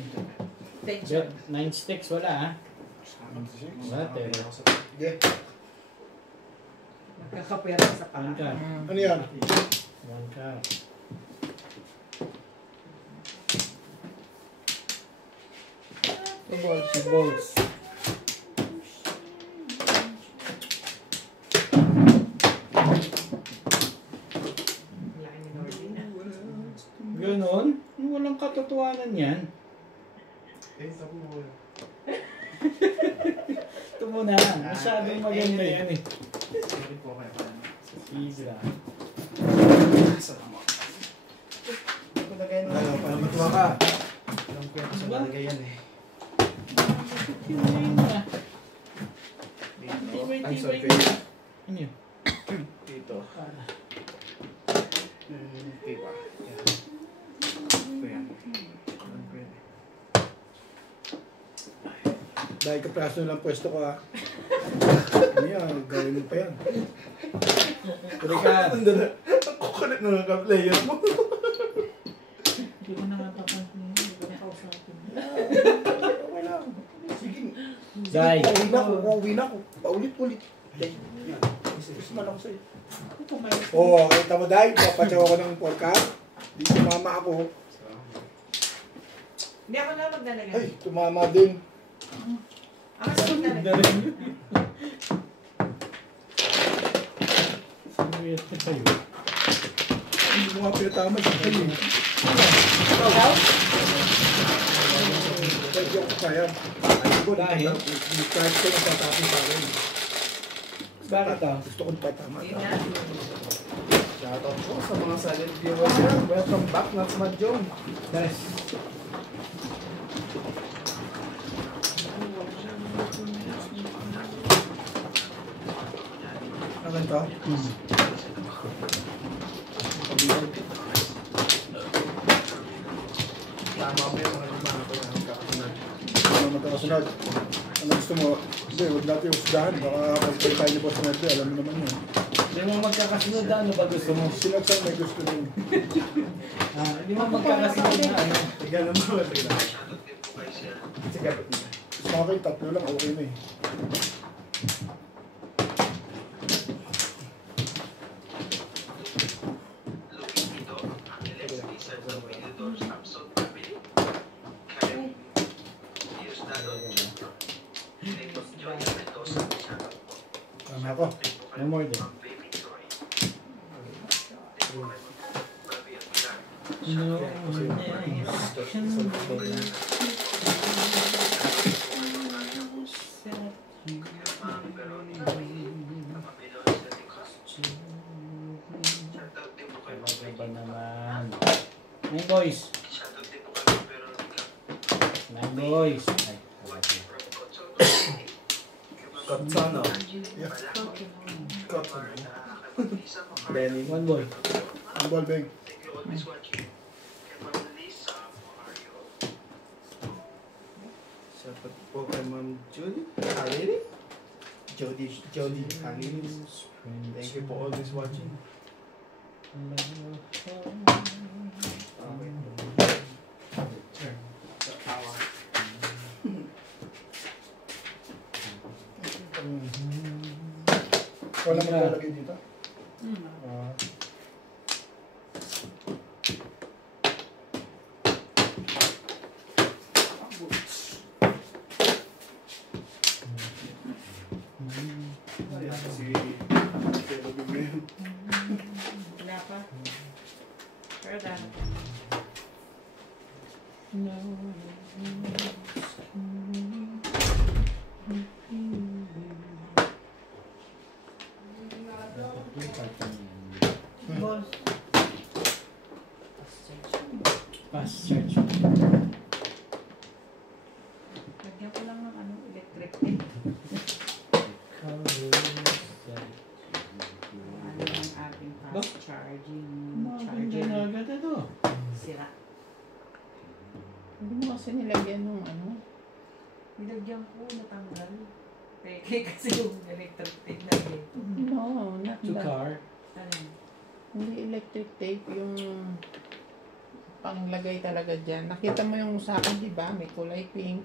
Tension. 9 sticks wala ha? Wala, pero. Sige. Magkakapera sa One paa. card. Ano yan? 1 card. Two balls. Laki ni Nordina. Ganon? Walang katotohanan yan. Eh, sabi mo. Ito muna. Masyadong maganda yan eh. Bakit po kaya pa? Easy lang. Sa tama. Ito na kayo Ano, para matuwa ka. Alam ko yan sa nalagay yan eh. Yun na. Ay, sorry Tibay. kayo. Ano yun? Dito. Pipa. Yan. Ito yan. Alam ko yan eh. Dahil kapraso ng pwesto ko ha. Ano yan? Gawin mo pa yan. Pwede ka. Ang kukulit na ng ka-player mo. Hindi mo na mapapansin. Hindi ko na kausapin. Okay lang. Sige. Dai. Uuwi na ako. Paulit-ulit. Yan. Gusto man ako sa'yo. Ako pumayos. Oo, kita mo dahil. Papatsaw ako ng forecast. Di tumama ako. Hindi ako na maglalagay. Ay, tumama din. Ako na maglalagay. Na rin. Sumuyat na kayo. Hindi mo nga pinatama siya. Ikaw? Pwede ako kaya. Dahil? Kahit ko nang tatapin sa akin. Bakit ah? Gusto kong patama. Yun nga. Shoutout po sa mga silent viewers yan. Welcome back, Nats Madjong. Yes. Ano to? Tama mo yung mga ko na kakasunod. Ano magkakasunod? Ano gusto mo? Hindi, huwag natin usgahan. Baka pagpay tayo ni Boss Nete, alam mo naman yun. Hindi mo magkakasunod na ano ba gusto mo? Sinagsan may gusto din. Hindi mo magkakasunod na ano? Ganun mo. Sige. Sa akin, tatlo lang, okay na eh. Tama ako. No more din. No. Talaga ba naman? Nine boys. Nine boys. Ay, Katsana. Yeah. Katsana. Benny. one boy. Ang ball bag. Shoutout po kay Ma'am Judy. Halili? Jody Halili. Thank you for always watching. Wala maglalagay dito. Pero dahil. Boss. Fast charge. Lagyan ko lang ng ano, electric tape. Ano yung ating fast charging charger. Na agad ito. Sira. Hindi mo kasi nilagyan ng ano. Nilagyan ko, natanggal. Peke kasi yung electric tape na eh. No, not To that. car. Ano yun? Hindi electric tape, yung panglagay talaga dyan. Nakita mo yung sa akin, di ba? May kulay pink,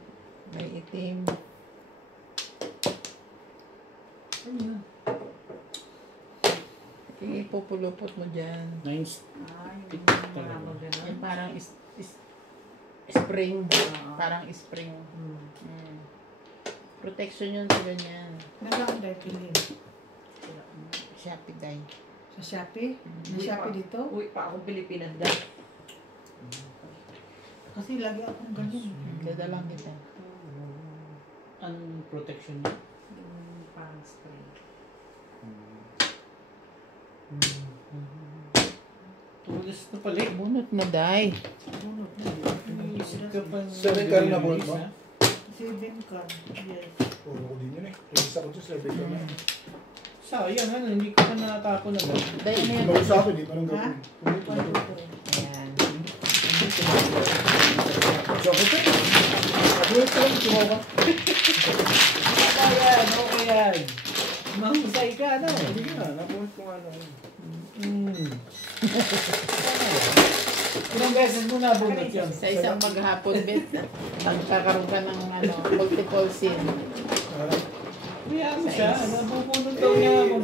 may itim. Ano yun? Sige, pupulupot mo dyan. Nice. Yung Talaga. mga ganun. Yung parang spring. Oo. Parang spring. Hmm. Mm. Protection yun sa ganyan. Nasaan dahil pilin? Sira. Shopee dye. Sa Shopee? Na Shopee dito? Uy, pa akong Pilipinas dahil. Kasi lagi akong ganyan. Dadalang kita. Anong protection niya? Yung parang spray. Tulis na pala eh. Bunot na dye. Isip ka pa. Seven ka rin na buwan mo? 7 ka. Yes. Puro ko din yun eh. Release ako sa 7 ka na. Sayang ano, hindi ko pa natapon na lang. Dye ano yan? Bago sa akin eh, parang Ha? gagawin. Pumito na to. Ayan. So, okay. Pagawin ka lang, tumawa ka. Okay yan, okay yan. Mahusay ka, ano? Hindi nga, nabuhat ko nga lang. Ilang beses mo nabunot yan? Sa isang maghapon, Bet, nagkakaroon ka ng ano, multiple scene. Kaya mo siya, nabubunot daw niya ako.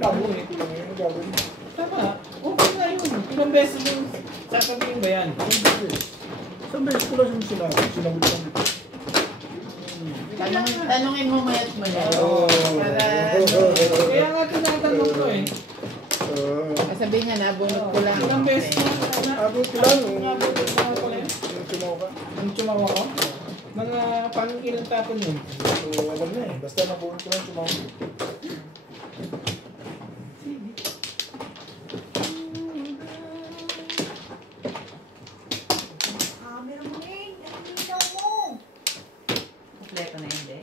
Nabuhat ko lang yun, gagawin. Tama, okay na yun. Ilang beses mo sasabihin ba yan? Isang beses ko lang yung sinabot lang dito. Tanungin mo mayat mo yan. Oh. Para Kaya nga tinatanong ko eh. sabihin niya na, bunot ko lang. Ilang beses mo Abot ko lang. nabunot mo ako yan? Yung tumawa ka. Ang tumawa ko? Mga pang ilang tapon yun? So, alam na eh. Basta nabuhat ko lang tumawa ka. Kompleto na yun, de.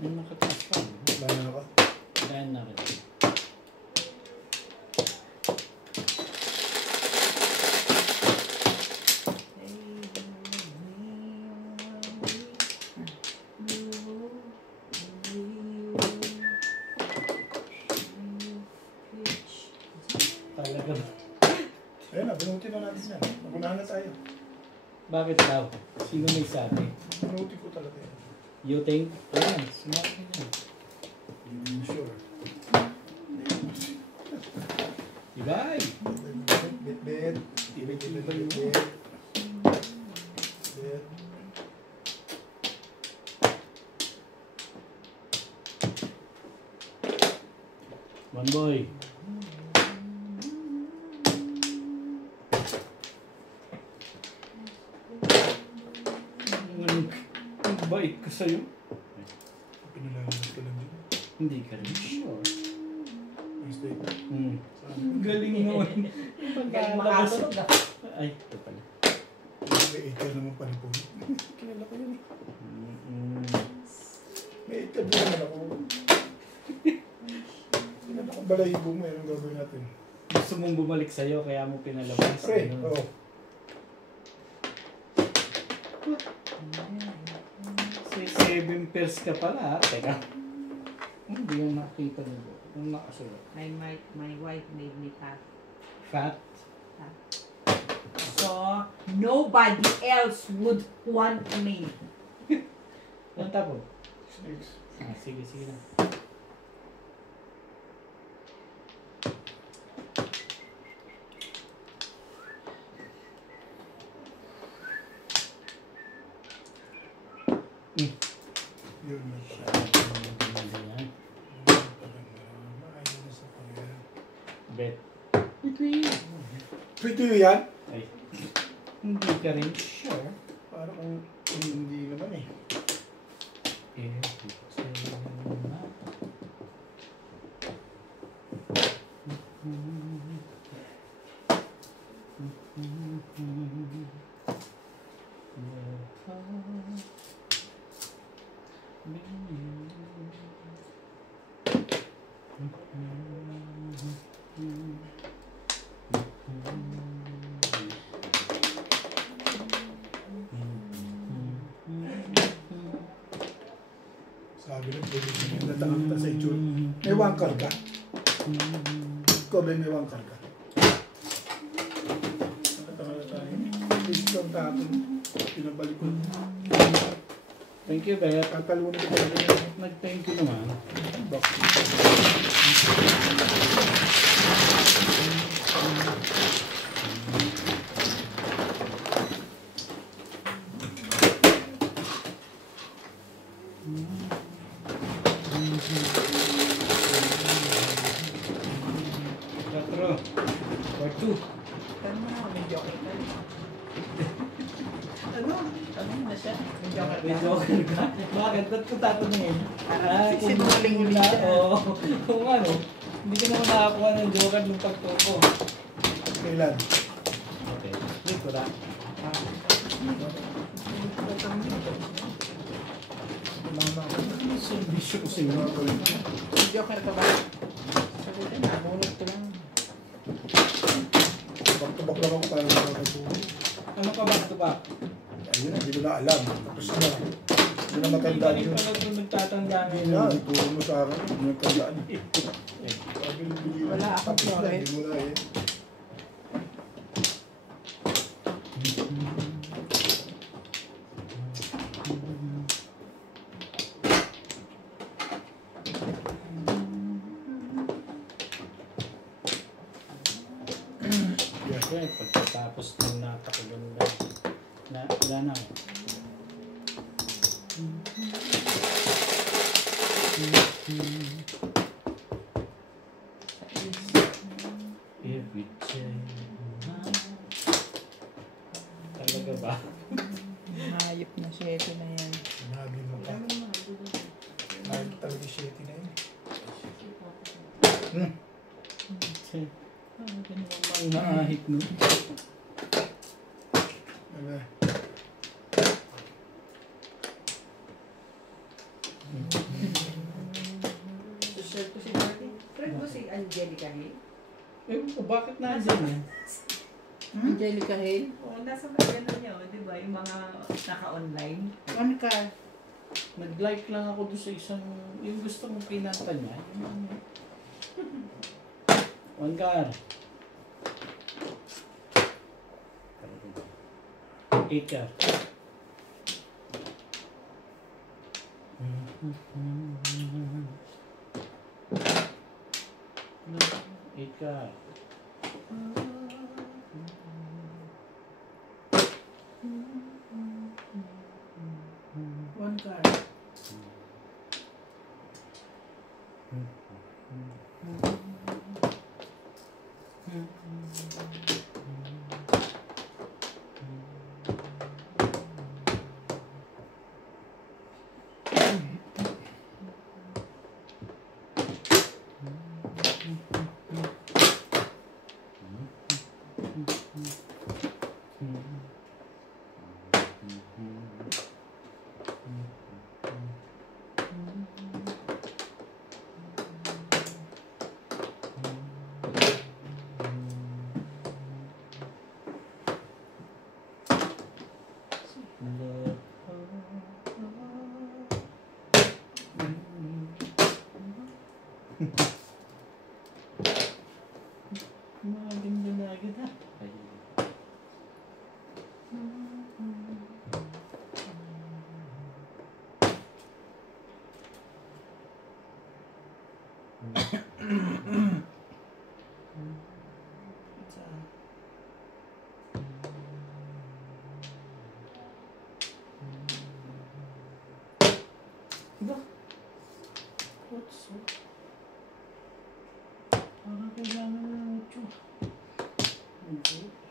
May makataas pa. Lalo ka. Dahil na rin. Talaga ba? Ayun na, binuti na natin yan. Nagunahan na tayo. Bakit daw? Sino may sabi? Binuti ko talaga yan. You think? Ayan, smart ka yan. Hindi mo sure. Ibay! Bit-bit. Bit-bit. Bit. One boy. Ang bait ko sa'yo. Pinalalamas ka lang din. Hindi ka rin sure. Ang steak. Galing naman. Galing makasunog ah. Ay, ito pala. May 8 ka naman pala po. Kilala ko yun eh. May 8 ka din naman ako. Kilala ko balahibo mo. Anong gagawin natin? Gusto mong bumalik sa'yo, kaya mo pinalabas. Pre, Ganun. oo. Say 7 pairs ka pala, ha? Teka. Hindi yung nakita nito. Yung nakasulat. My wife made me fat. Fat. So, nobody else would want me. Ang tapon? Snakes. Ah, sige, sige na. Yun na siya. Ganyan. Maayos na sa pagyan. Bet. Ito yun. Tuyo yan? Ay. Hindi ka rin sure. Parang hindi naman eh. Sabi ng police, natangan kita sa itsura. May wangkar ka? Ikaw ba may wangkar ka? Nakatangan na tayo. Please lang tapon. Pinabalik ko. Thank you, Bet. Tatalunan ko talaga. Nag-thank you naman. Quatro. Part 2. Tanong mo, may joker ka. Ano? Tanong na siya. May joker May ka. joker ka? Bakit? Ba't ko tatanungin? Sinungaling ulit siya. Oo. Kung ano, hindi ka naman nakakuha ng joker nung pagtuko. Kailan? Okay. Wait ko na. Servisyo ko sa inyo. May joker ka ba? Sagutin na, bunot ko lang. Back-to-back lang ako para nakakasuhin. Ano ka ba ito ba? Ayun, hindi ko na alam. Tapos na. Hindi na Hindi matandaan rin yun. pala ito nagtatanda Hindi ngayon. na, ituro mo sa akin. Hindi na matandaan. Wala akong Tapos na, flores. hindi mo na eh. Siyempre, pagkatapos ng napakaganda na wala na ako. Every day. Talaga ba? Hayop na siya. Ito na yan. Sinabi mo pa. Ay, talaga shitty na yun. Ano naman naahit no? Ano? Share ko si Martin. Friend mo si Angelica Hill? Ewan ko, bakit nandyan yan? Angelica Hill? Oo, nasa mga ano niya, di ba? Yung mga naka-online. Ano ka? Nag-like lang ako doon sa isang, yung gusto kong pinanta niya. Yung ano. One car. 8 car. No, 8 car. One car. Maganda na agad ha. Ba? What's up? Parang kailangan na ng ito. Okay.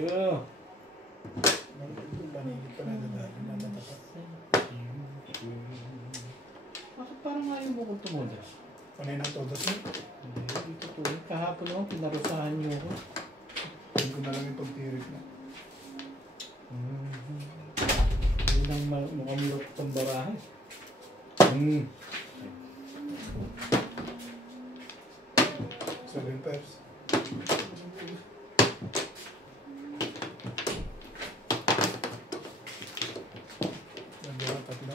you. Paninig pa na nagagawa. Bakit parang ayaw mo kong tumudas? Panay ng todas mo. Hindi totoo. Kahapon ako, pinarusahan niyo ako. Hindi ko na lang yung pagtirik na. Hindi nang mukhang loob itong barahe. 7 pairs. Nandiyan tatlo.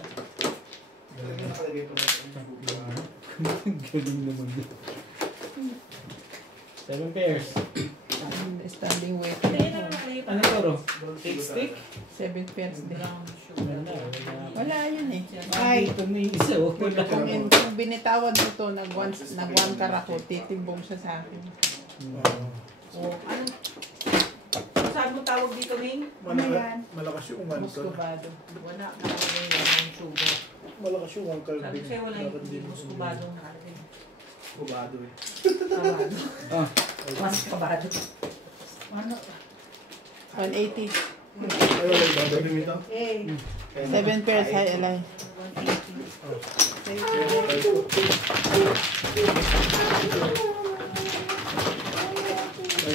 Talaga nakalagay pa na. Galing naman yun. 7 pairs. Standing weight. Ano to, Ro? Stick? 7 pairs din. Wala. Wala yun eh. Ay, ito na yung isa. Wala. Kung binitawan mo to, nag-1 karako, titimbong siya sa akin. Ano? Saan mo tawag dito, Ming? Malakas yung ungan to. Muscovado. Wala. Nakalagay yan ang sugar. Malakas yung ungan Sabi kalbing. ko sa'yo, wala yung hindi muscovado nakalagay. Kubado eh. Kabado. Ah. Mas kabado. Ano? 180. Ay, wala yung gagawin ito. 7 pairs, hi, Eli. 180.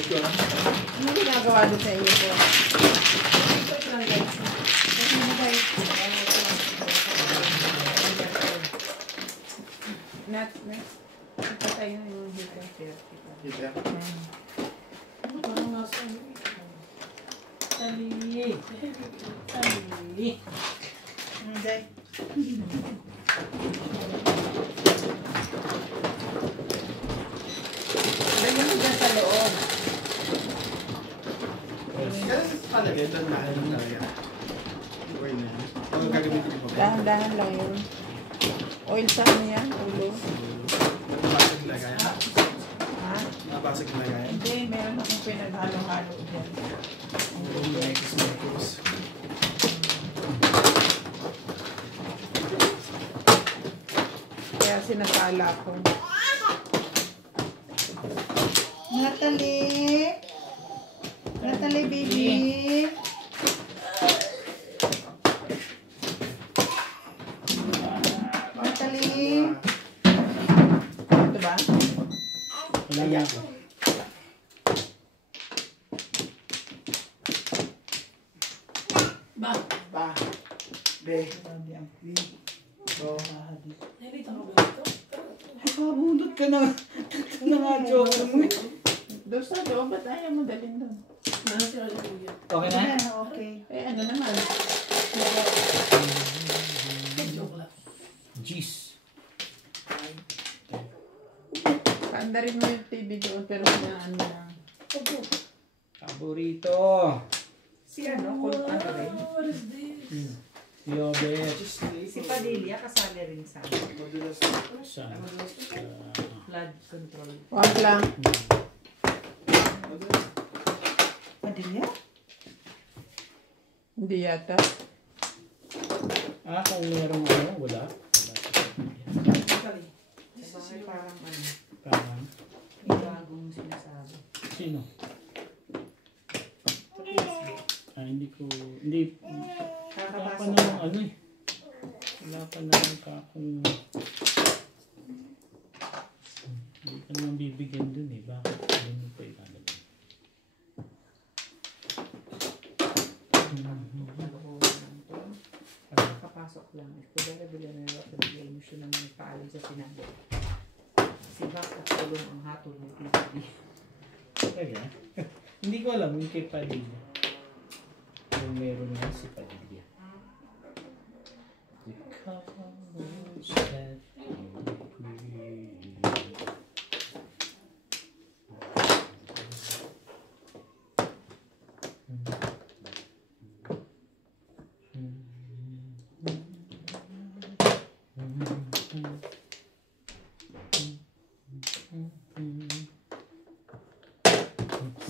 Ano ginagawa doon sa inyo po? Ipatay na yung heater. Heater? Parang nasa Tali. Hindi. Lagyan mo dyan sa loob. Kaya palagay doon na ano na yan. Oil na yan. Ang gagamitin ko ba? Dahan-dahan lang yun. Oil sa ano yan? Ulo. Nabasag na gaya. Ha? Nabasag na gaya. Hindi, meron akong pinaghalo-halo dyan. Kaya sinasala ko. Natalie! Natalie, baby! Natalie! Ito ba? Wala nga ako. Ba? Be. Sabi ang queen. So, Nakabundot ka na. Na nga, joke mo. Doon sa loob, ba't ayaw mo dalhin doon? Okay na? Okay. Eh, ano naman? Jeez. Paandarin mo yung TV doon, pero ano na. Paborito. Si ano, kung ano rin. Yobet. Si Padilla, kasali rin sa Saan? flood control. Wag lang. Padilla? Hindi yata. Ah, kung merong ano, wala. Bakit parang ano, Parang, may bagong sinasabi. sino? Ah, hindi ko, hindi, wala pa namang ano eh. Wala pa namang kakong, hindi ka naman bibigyan dun eh. Bakit? Ano mo pa ilalagay? Kapasok lang. Kaya bila na nakabigay mo siya ng paalam sa sinabi. Si Bak at tulong ang hatol ng PCB. Talaga? Hindi ko alam yung kay Padilla. Kung meron nga si Padilla. The colors that you breathe.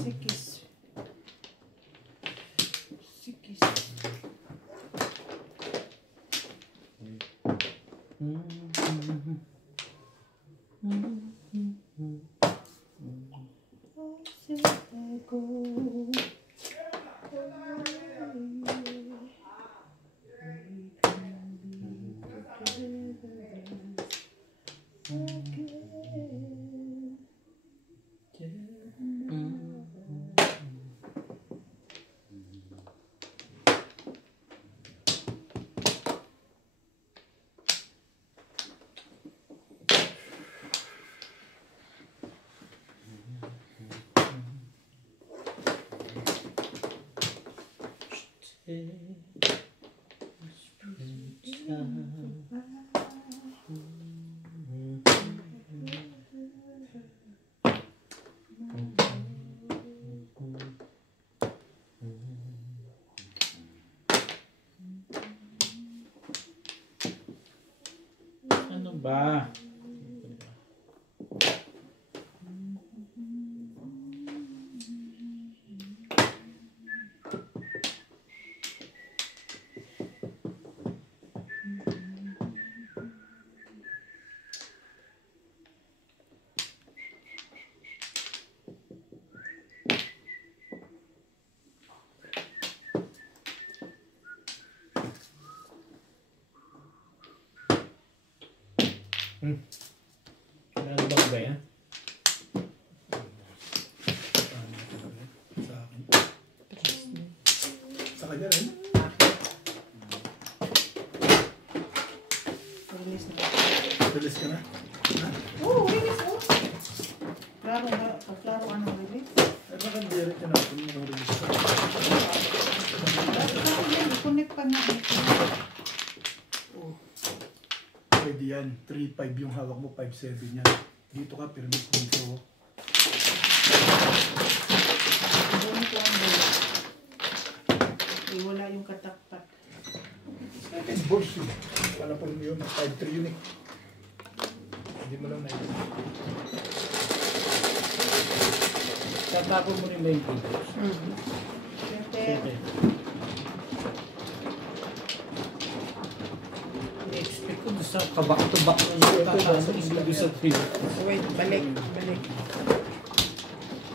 Sikis. Sikis. Ano ba? Ano ba yan? Sa akin. Sa kanya rin. Release na. Bilis ka na. Oo, release mo. Klaro ba? Klaro anong release? Ay, baka direct na natin yung release ka. I-connect pa nga. Oh. Pwede yan. 3.5 yung hawak mo, 5.7 yan. Dito ka, permit dito. Doon ko ang doon. Wala yung kataktak. Second burst yun. Wala pa yun, 5.3 yun eh. Hindi mo lang naisip. Tatapon mo rin ba yung pictures? Siyempre, I-expect ko sa kabak-to-bak na yung tataas ang ibig sa trip. Wait, balik.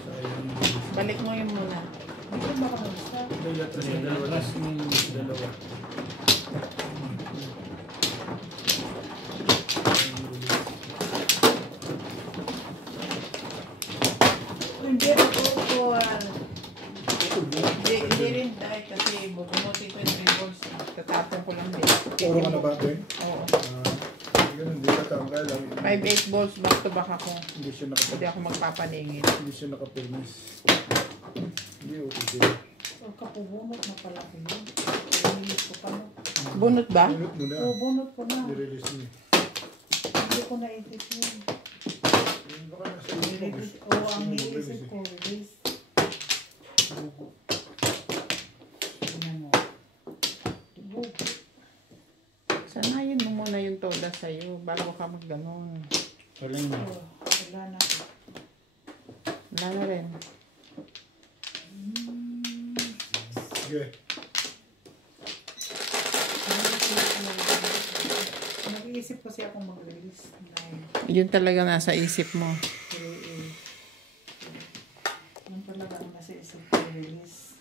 Sayang. Balik mo yun muna. hindi ba ka mag-isa? Hindi, atras yung dalawa. Last yung dalawa. Hindi ako po. Hindi rin dahil kasi bukumuti ko yung revolves. Tatapon ko lang din. Puro ka na ba, Ben? Oo. Ganun, hindi ka tanggal. 5-8 balls back to back ako. Hindi siya Hindi ako magpapaningin. Hindi siya nakapirmis. Hindi, okay. O kapubunot na pala ko yun. Release ko pa no. Bunot ba? Minute mo na. O bunot ko na. I-release niya. Hindi ko naisip yun. Baka nasa iyo mo. Release. O ang niisip ko, release. Tingnan mo. Tubog. Sanayin mo muna yung toda sa'yo bago ka magganon. Wala na. O, wala na. Wala na rin. Sige. Nag-iisip kasi akong mag-release. Yun talaga nasa isip mo. Yan talaga ang nasa isip ko, release.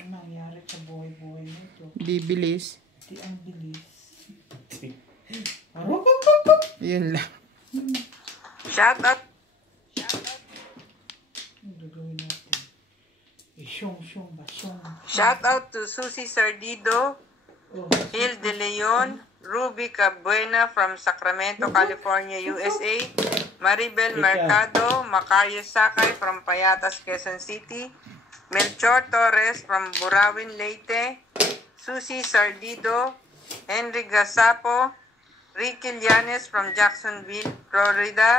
Ano nangyari sa buhay-buhay nito? Bibilis. Di ang bilis. Yun lang. Shout out Ano gagawin natin? Syong ba? Shout out to Susie Sardido, Oh, Gil De Leon, Ruby Cabuena from Sacramento, California, USA, Maribel Mercado, Macario Sakay from Payatas, Quezon City, Melchor Torres from Burawin, Leyte, Susie Sardido, Henry Gasapo, Ricky Llanes from Jacksonville, Florida,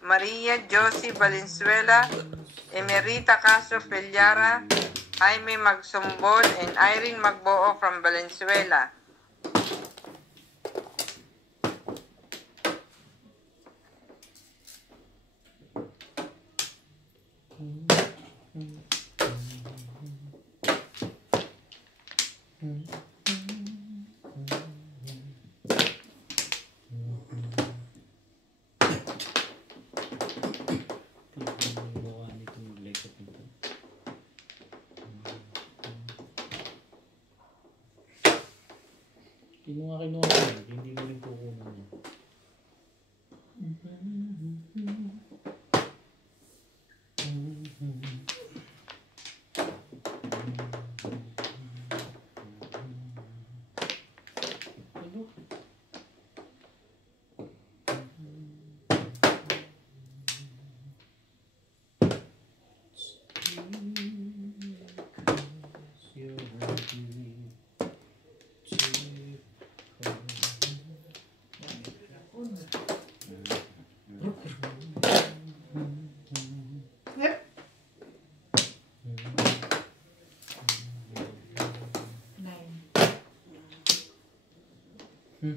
Maria Josie Valenzuela, Emerita Castro Pellara, Jaime Magsumbol, and Irene Magboo from Valenzuela. Kinuha ko yun. Hindi mo rin kukunan yun. Ano? A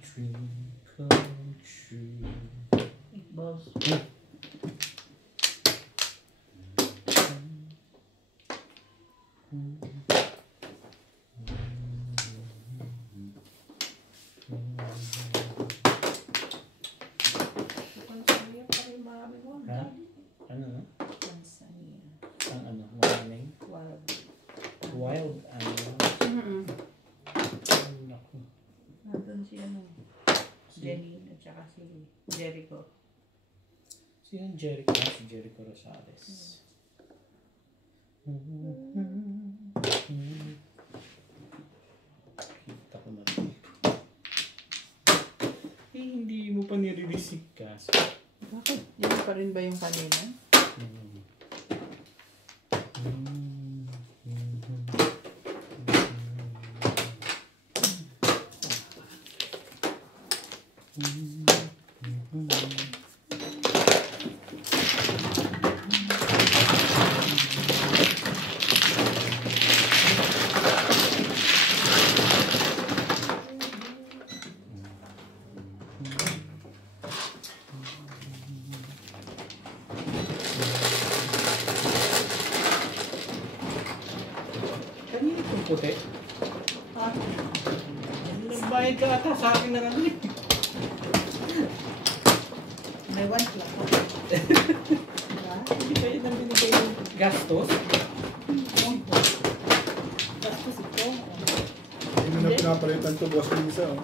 dream come true. Boss. Ha? Ano? Tanzania. Ang ano? Warning? Wild. Wild ano? Naku. Nandun si ano, Jenny at saka si Jericho. Sino yung Jericho? Si Jericho Rosales. Kita ko na rin. Hindi mo pa nire-receive kaso. Bakit? Yun pa rin ba yung kanina? Kanina itong puti. Nagbayad ka ata sa akin na ano eh. May one lang. Diba? Hindi kayo nang binigay yung gastos. Tapos ito. Hindi mo na pinapalitan to, boss Lisa. Oh.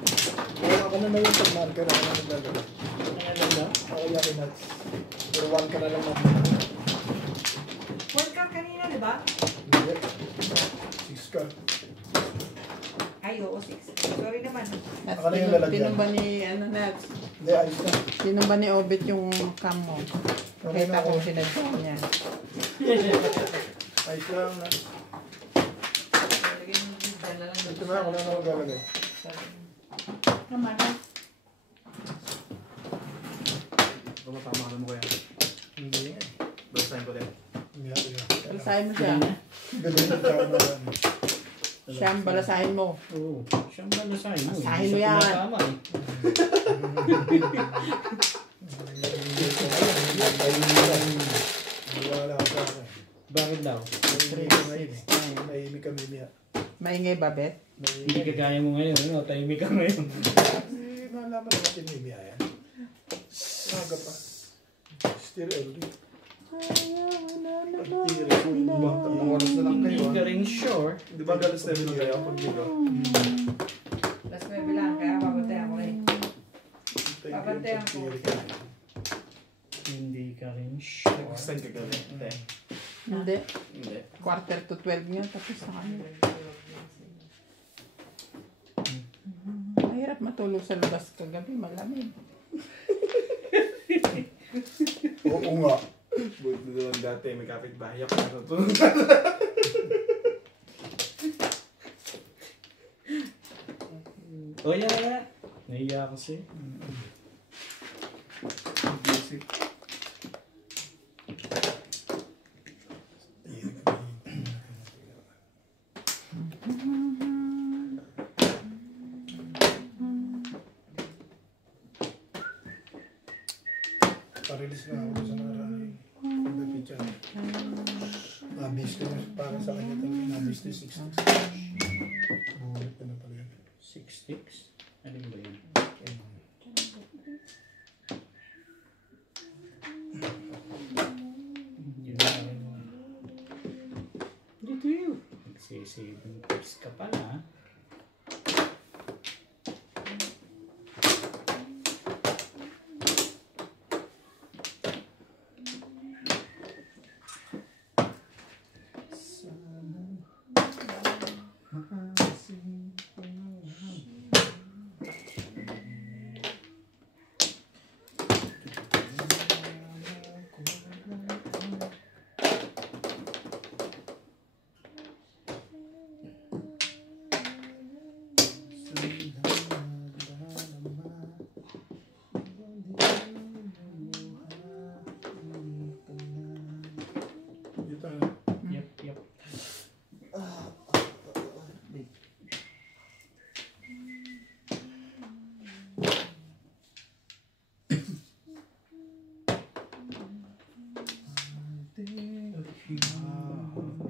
Wala ka na na yung pag-marker. Ako na nagdadala. Ano na? Ako yakin na. Pero one ka na lang natin. One car kanina, di ba? Hindi. Six ka. Ay, oo, 6. Sorry naman. At Ako na yung lalagyan. tinumba ni, ano, Nats? Hindi, ayos na. Tinumba ni Obit yung cam mo. Okay na Nakita ako. ko sinadya niya. Ayos lang na. Lagyan mo yung dala lang. Ito na ako na naman gagalay. Tama na. Tama ka mo kaya. Hindi nga. Basahin ko din. Balasahin mo siya. Galing na tao na lang. Siya ang balasahin mo. Oo. Siyang balasahin mo. Basahin Hindi mo siya yan. tumatama eh. Wala ka sa akin. Bakit daw? Mahimik kami niya. Maingay ba, Bet? Hindi kagaya mo ngayon. Ano? Tahimik ka ngayon. Nalaman naman si Mimi yan. Maga pa. Still early. Pagtira ko. Ang oras na lang kayo. Hindi ka rin sure. Di ba galas na rin na kayo pag dito? Last 9 lang, kaya papuntayan ko eh. Papantayan ko. Hindi ka rin sure. Saan ka galing? Hindi. Hindi. Quarter to 12 nga. Tapos na kami. Mahirap matulog sa labas kagabi. Malamig. Oo nga. Buti doon dati may kapitbahay ako natutulog. O yan. Nahiya ako sa'yo. Basic. Pa-release na ako sa nakaraan. Pagdating dyan. Na-business para sa kanya talaga. Na-business 6 sticks. Bulit ka na pala yun. 6 sticks? Alin ba yun? Yun na rin. Dito yun. Nagsisaving tips ka pala.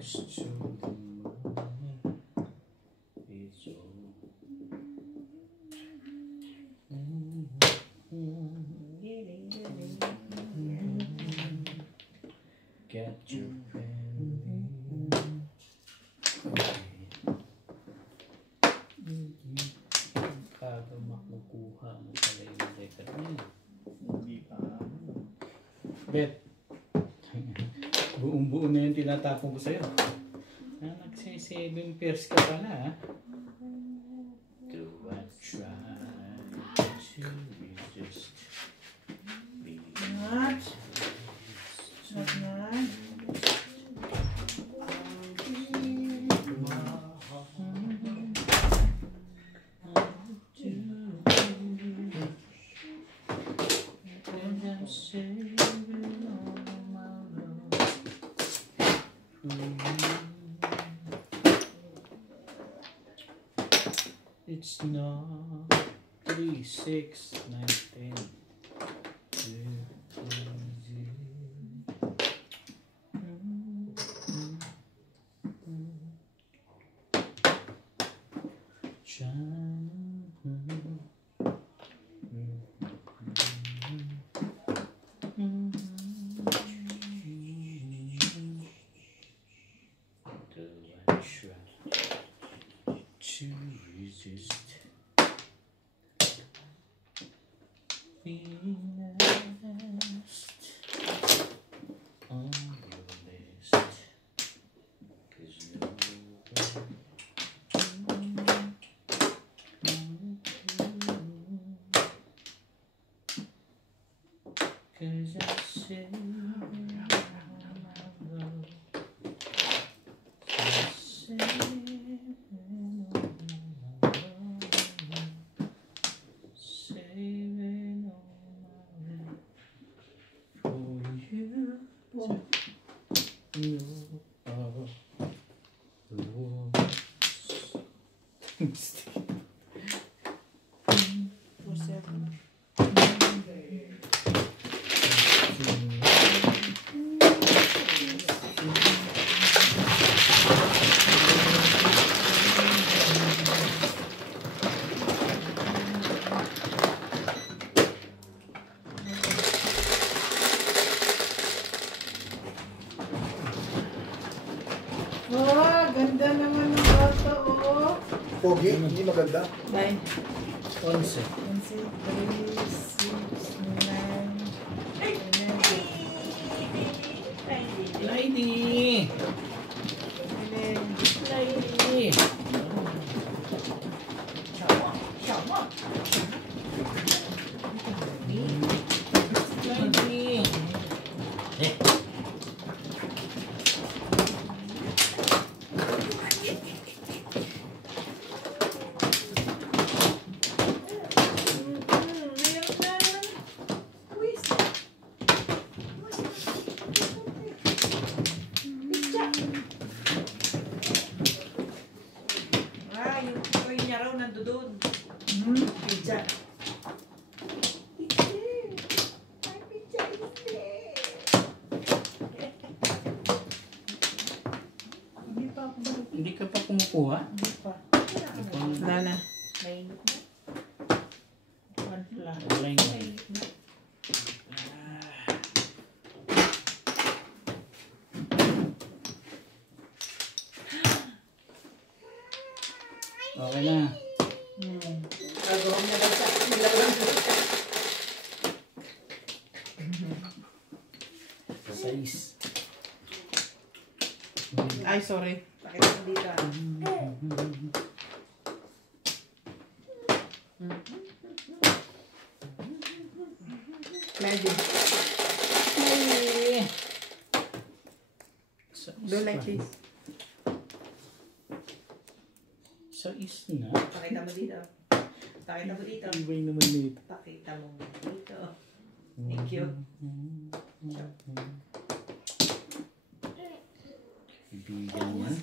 close to the moon. It's all. Get your pen. Kaga makukuha mo pala yung record niya. Hindi pa. Bet. Buong-buo na yung tinatapon ko sa'yo. Nagse-7 pairs ka pala, ha? Do I try to resist? Not. Not not. It's not 3, 6, 9, 10. 2, 2, resist. Being asked on your list, 'cause no cause I say Oh, ganda naman ng auto, oh. Pogi, hindi maganda. 9, 11. 3, 6, 9, 11. Lady! Lady! Lady! Yung toy niya raw nandoon. Pizza. Hindi ka pa kumukuha? Hindi pa. Wala na. Mainit na. One flat. Online na. Okay na. Gagawin na lang sa nilawan. Size. Ay, sorry. Pakita mo dito. Medyo. Do like this. Size na. Pakita mo dito. Pakita mo dito. Ibay naman nito. Pakita mo dito. Thank you. Ibigan yan.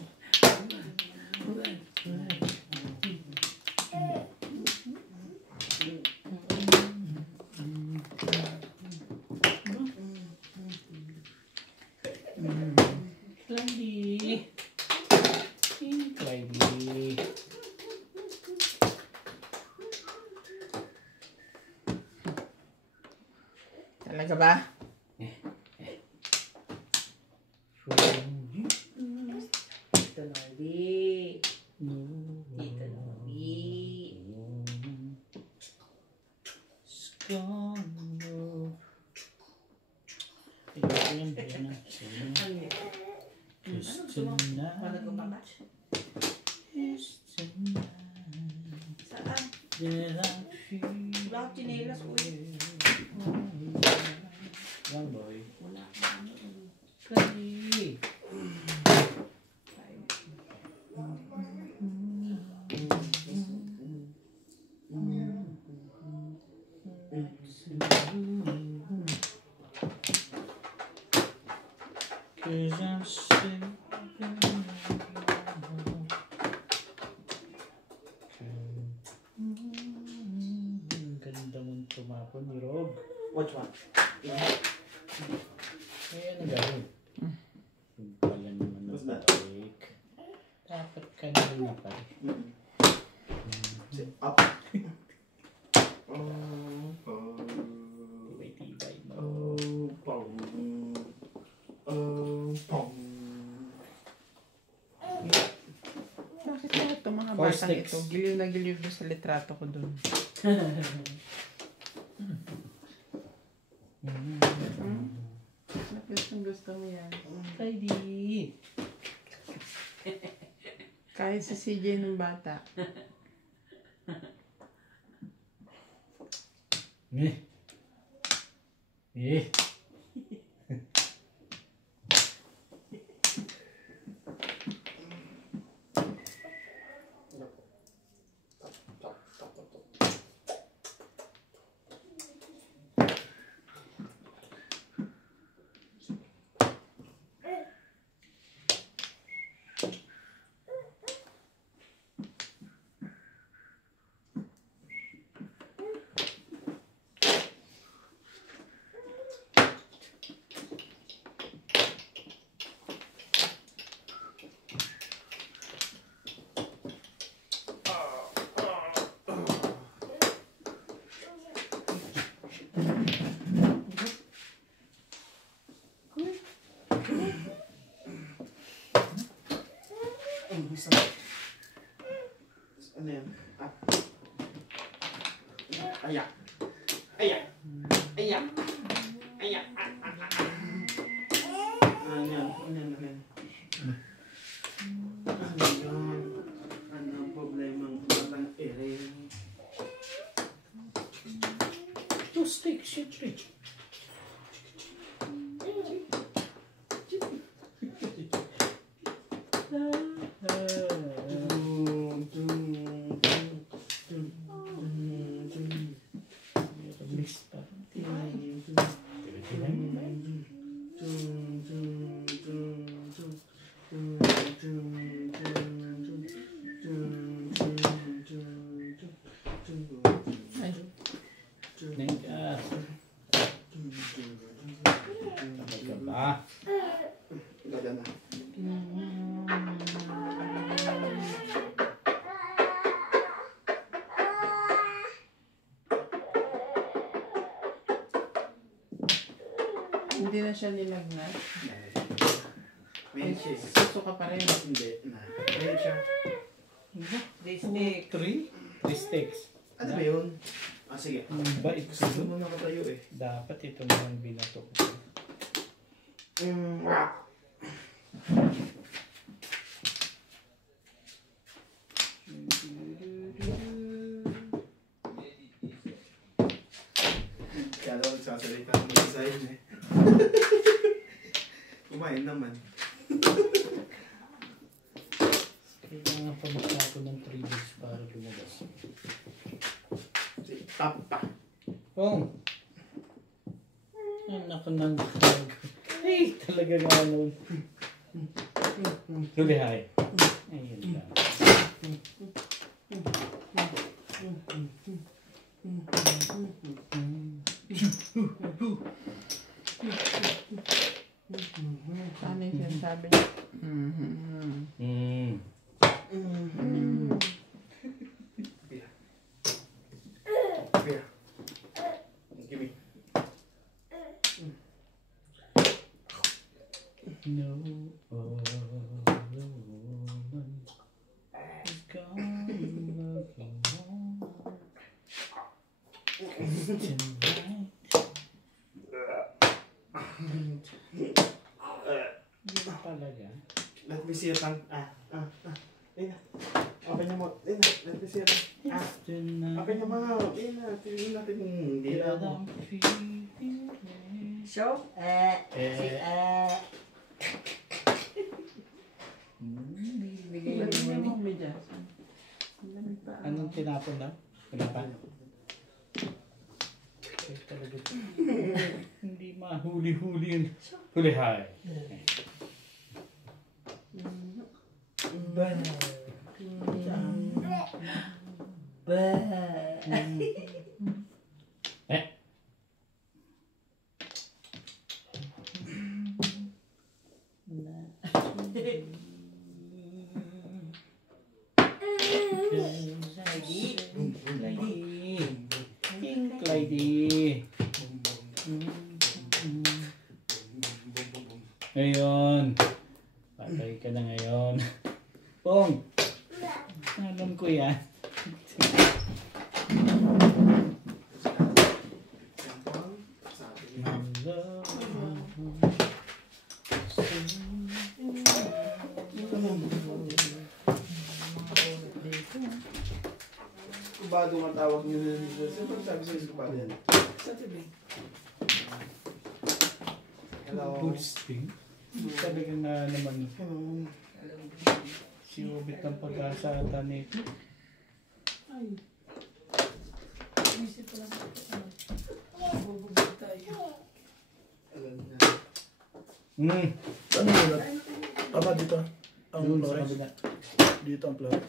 Lady. Yan, yan na. Sige. Gusto na. Paano ko match? Gusto na. Saan? That I feel. Wala akong chinelas ko eh. Young boy. Wala akong ano. Kali. Cause I'm sick. Ganda mong tumapon ni Rob. Which one? Ay, ano gawin? Yung pala naman ng What's that? cake. Dapat kanina pa rin. Up. Tibay-tibay mo. Bakit lahat itong mga Four batang sticks. ito? Giliw na giliw doon sa litrato ko doon. Gusto mo yan. Heidi. Kahit si CJ nung bata. Eh. Ano yan? Ah. Ayak. Ayak. Ayak. Ayak. Ano yan? Ano yan? Ano yan? Ano yan? Ano ang problemang walang ere? Two sticks, shit, rich. Ganda na. Hindi na siya nilagnat. May cheese. Suso ka pa rin. Hindi na. Ayun siya. This stick. Three sticks. Ano ba yun? Ah, sige. Bait Gusto ko. mo nakatayo eh. Dapat ito naman binato ko. Kala ko nagsasalita ng mag-design eh. Kumain naman. Kailangan pa magtapo ng 3 weeks para lumabas. Tap pa. Oh! Ay, naku nang ay, talaga nga nun. Hulihay. Ayun lang. Ano yung sinasabi niya? Here. Give me. No other woman is gone looking more. Tonight talaga. Let me see your tongue. Ayun na. Open niyo mo. Ayun na. Let me see your tongue. Open niyo mo. Ayun na. Tingnan natin kung hindi na ako. Show? Bigay mo medyas. Anong tinapon daw? Tinapon? Talaga. Hindi mahuli-huli yun. Hulihay. Ngayon. Patay ka na ngayon. Pong! Alam ko yan. Kubado nga tawag nyo na dito. Saan ba sabi sa'yo kubado yan? Sa TV. Hello. Boosting? Talaga na naman. Si Ubit ng pag-asa ata nito. Ay. Isip ko lang. Bubugod tayo. Alam na. Ano yun? Tama dito. Ang Doon sa flores. kabila. Dito ang flores.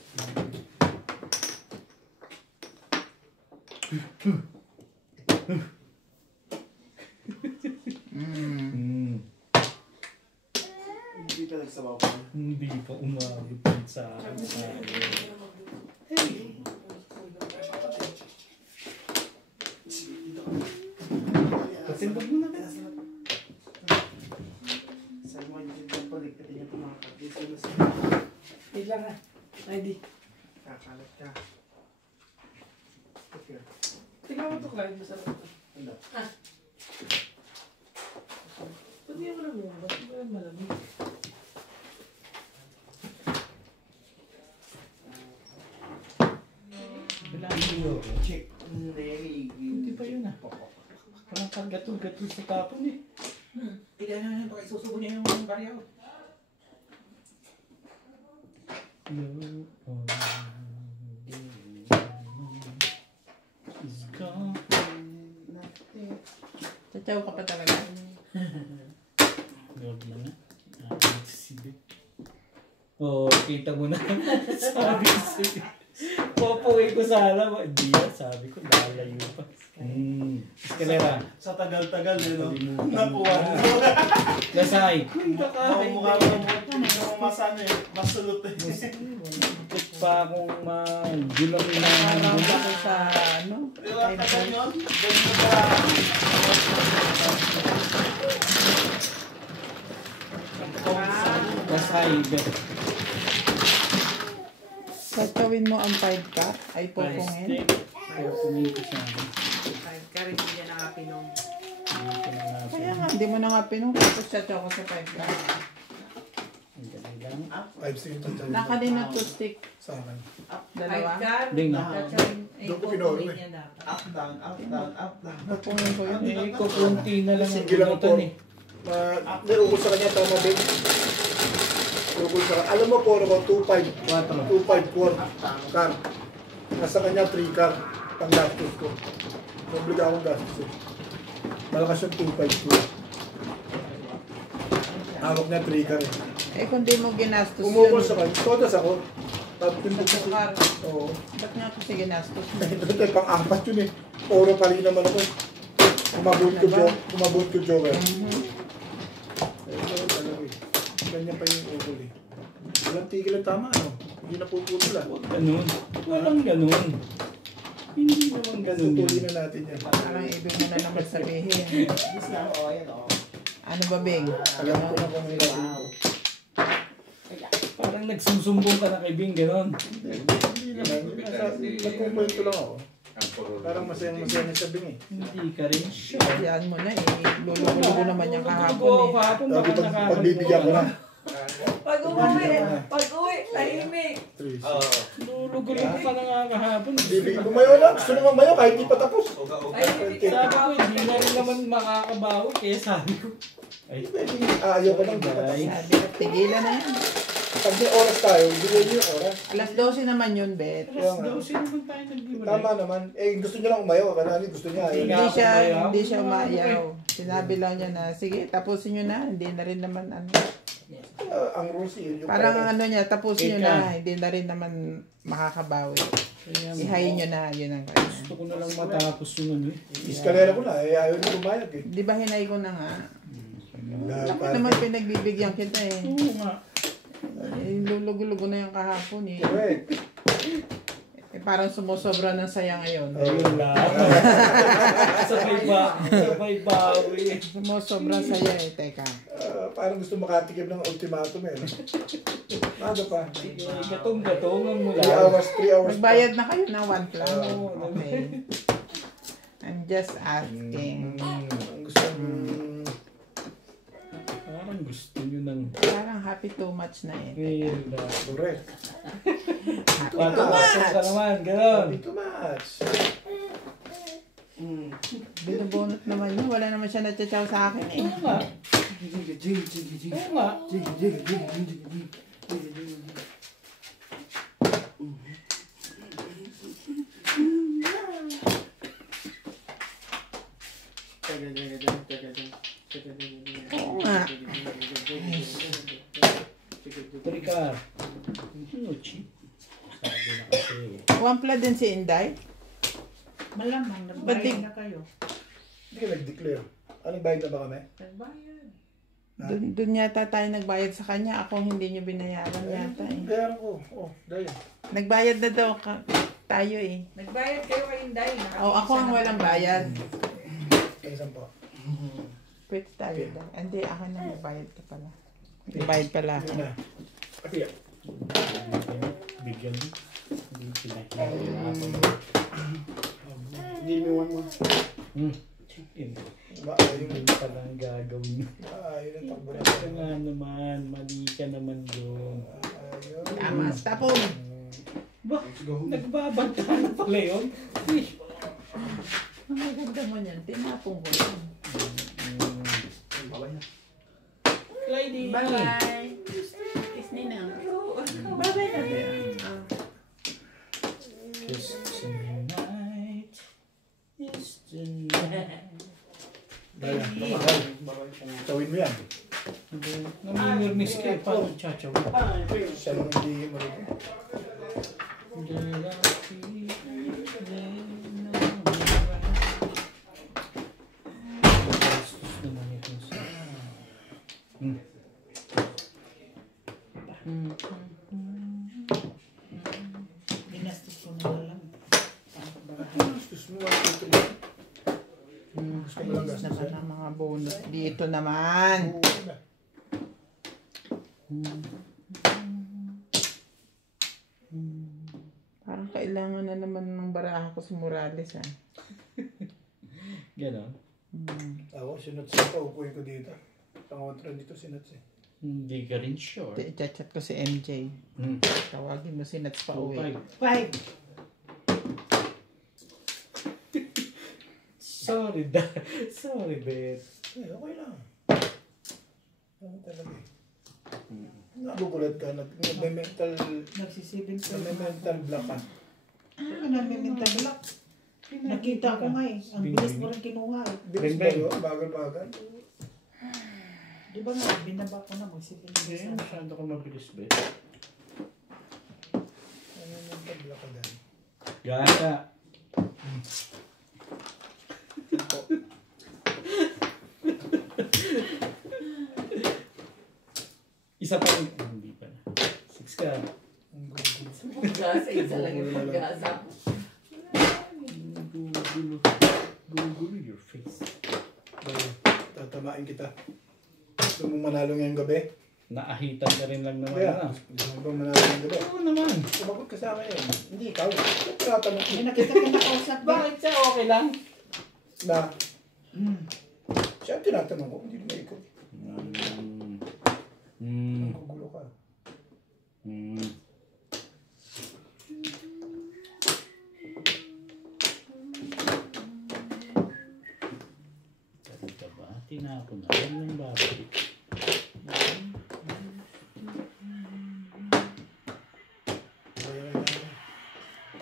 Hindi ka nagsabaw pa. Hindi pa umabot yun sa akin. Pasimbag mo na. Sabi mo yung dito balik ka din yung tumakapis. Wait lang ha. ID. Kakalat ka. Okay. Tingnan mo ito, Clyde. Masarap ito. Ano? Ba't di ako lumabas? Ba't ba yung malamig? Kailangan yun. Check. Hindi pa yun ah. Walang paggatol-gatol sa tapon eh. Hindi na yun. Pakisusubo niya yung baryaw. Is gone. Tataw ka pa talaga. Huwag na nga. Silip. Oo, kita mo na. Sabi ko sa'yo. Popuwi ko sana. Hindi yan. Sabi ko, lalayo pa. Eskalera. Sa tagal-tagal, no? Kalimutan Nakuha mo. mo. Lasay. Mukha mo masano eh. Masulot eh. Ikot pa akong magulang na Parang gulang. ako sa ano. Di ba tagal yun? Ganito ba? Lasay. Tatawin mo ang 5 cup ay pupungin. Pupungin ko siya. Karin hindi niya nakapinom. Kaya nga, hindi mo na nga pinung. Tapos tataw ka sa 5 cup. Ang galing lang. 5 seconds. Nakalina toothpick. Sa akin. Dalawa. Ding na. Doon ko pinaulo eh. Up, down, up, down, up, down. Pupungin ko yun. Eh, kukunti na lang ang Sige lang po. bunutan eh. Hindi, ubos sa kanya. Tama din. Ubos sa kanya. Alam mo po, 2.5. 2.5 core car. Nasa kanya 3 car. Pang gastos ko. Obliga akong gastos eh. Malakas yung 2.5 core. Hawak niya 3 car eh. Eh kung di mo ginastos Umukol sa kanya. Todas ako. Tapos yung Sa sukar. Oo. Ba't nga kasi ginastos mo? Ito pang-apat yun eh. Oro pali naman ako. Kumabot ko joker. Eh, ganun talaga eh. Ganyan pa yung ukol eh. Walang tigil ang tama ano. Hindi na puputol ah. Ganun. Walang ganun. Hindi naman ganun. Pupulin na natin yan. Parang ibig mo na naman sabihin. Yes na, oo, yan, oo. Ano ba, Bing? Alam ko na kung ilan. Parang nagsusumbong ka na kay Bing, ganun. Hindi naman. Nagkumpulito lang ako. Parang masayang-masayang na sabing eh. Hindi ka rin siya. Yan mo na eh. Lululo ko naman yung kahapon eh. Kahapon Sabi baka pagbibigyan ko na. Pag-uwi, tahimik. Lulugulo ka na nga kahapon. Bibigyan mo mayo lang. Gusto naman mayo kahit di pa tapos. Tahimik Sabi ko, hindi na rin naman makakabawi. Kaya sabi ko, ay, Ayaw ko lang di pa tapos. Sabi ko, tigilan na yan. Pag may oras tayo, bigyan niyo yung oras. Alas 12 naman yun, Bet. Kaya nga. 12 naman tayo nagbiwalay. Tama naman. Gusto niya lang umayaw. Kanali gusto niya. Hindi Ayaw. nga. Hindi siya umayaw. Sinabi lang niya na, sige, tapusin nyo na. Hindi na rin naman ano. Ang rules yun. Yung Parang oras. ano niya, tapusin nyo Ika. na. Hindi na rin naman makakabawi. Ihayin nyo na. Yun ang kanya. Gusto ko na lang matapos yung ano. Iskalera ko na. Ayaw niya umayag eh. Di ba hinay ko na nga? Ako Dapat. naman pinagbibigyan kita eh. Oo nga. Lulugo-lugo na yung kahapon eh. Correct. Parang sumusobra ng saya ngayon. Ayun lang. Sabay bawi. Sumusobra saya eh. Teka. Parang gusto makatikim ng ultimatum eh. Maga pa. Sige, gatong-gatongan mo 3 lang. hours, 3 hours pa. Magbayad na kayo ng 1 plan. Oo, Okay. I'm just asking. Ang gusto Parang gusto nyo ng Parang happy too much na eh. real na. correct. Happy too Patapos ka much. naman, gano'n. Happy too much. Binubunot naman yun. Wala naman siya natsachaw sa akin eh. Oo nga. Oo nga. Oo nga. Trika. Ano, chi? Sabi na kasi. Wampla din si Inday. Malamang, Ba't di- nagbayad na kayo. Hindi ka nag-declare. Anong bayad na ba kami? Nagbayad. Doon yata tayo nagbayad sa kanya. Ako hindi niyo binayaran yata eh. Bayaran ko. Oh, dahil. Nagbayad na daw tayo eh. Nagbayad kayo kay Inday. Ako ang walang bayad. Ay, isang po. Pwede tayo daw. Hindi, ako na nagbayad ka pala. Nagbayad pala ako. Yun na. Pati yan. Bigyan mo. Hindi pinahihirapan. Hindi mo one mo. Chicken. Maayon. Hindi palang gagawin. Maayon ang takbo na. Ito nga naman, mali ka naman doon. Ayaw. Tama, tapon. Ba, nagbabanta na pala yun? Ang maganda mo niyan, tinapong ko lang. Lady! Bye-bye. Kiss Ninang. Bye-bye na din. Kiss tonight. Kiss tonight. Dahil. Tawin mo yan. Namimirmis ka eh. Paano chachaw? Siya lang hindi marunong. Ginastos ko na lang. Gusto mo lang ito. Gusto mo lang Ayos gastos naman yan. ang mga bonus. Dito naman. Oo na. Parang kailangan na naman ng baraha ko si Morales ah. Ganon. Ako, sinuts pa. Upuin ko dito. Pangontra dito sinuts eh. Hindi ka rin sure. I-chat ko si MJ. Tawagin mo si Nats pa uwi. 5. Sorry, sorry, Beth. Eh, okay lang. Ano talaga eh. Nagugulat ka. Nag-mental Nagsisibing ko. nag-mental block ka. Ano na may mental block? Nakita ko nga eh. Ang bilis mo rin kinuha eh. Bilis ba yun? Bagal-bagal. Di ba nga, binaba ko na magsibing ko Hindi, sa... masyado ka mabilis, Beth. Ano yung mental block ka dahil? Gata. Isa pa rin. Hindi pa na. 6 ka. Ang gugulo. Gasa, isa lang yung pag-gasa. Gugulo your face. Dahil, tatamain kita. Gusto mo manalo ngayong gabi? Naahitan ka rin lang naman Kaya, na. gusto mo ba manalo ngayong gabi? Oo naman. Sumagot ka sa akin yun. Hindi ikaw. Tatanong May nakita ko na kausap ba? Bakit siya okay lang? na siya ang tinatanong ko, hindi naman ikaw. Ang gugulo ka. tinapon na. Yan lang babalik.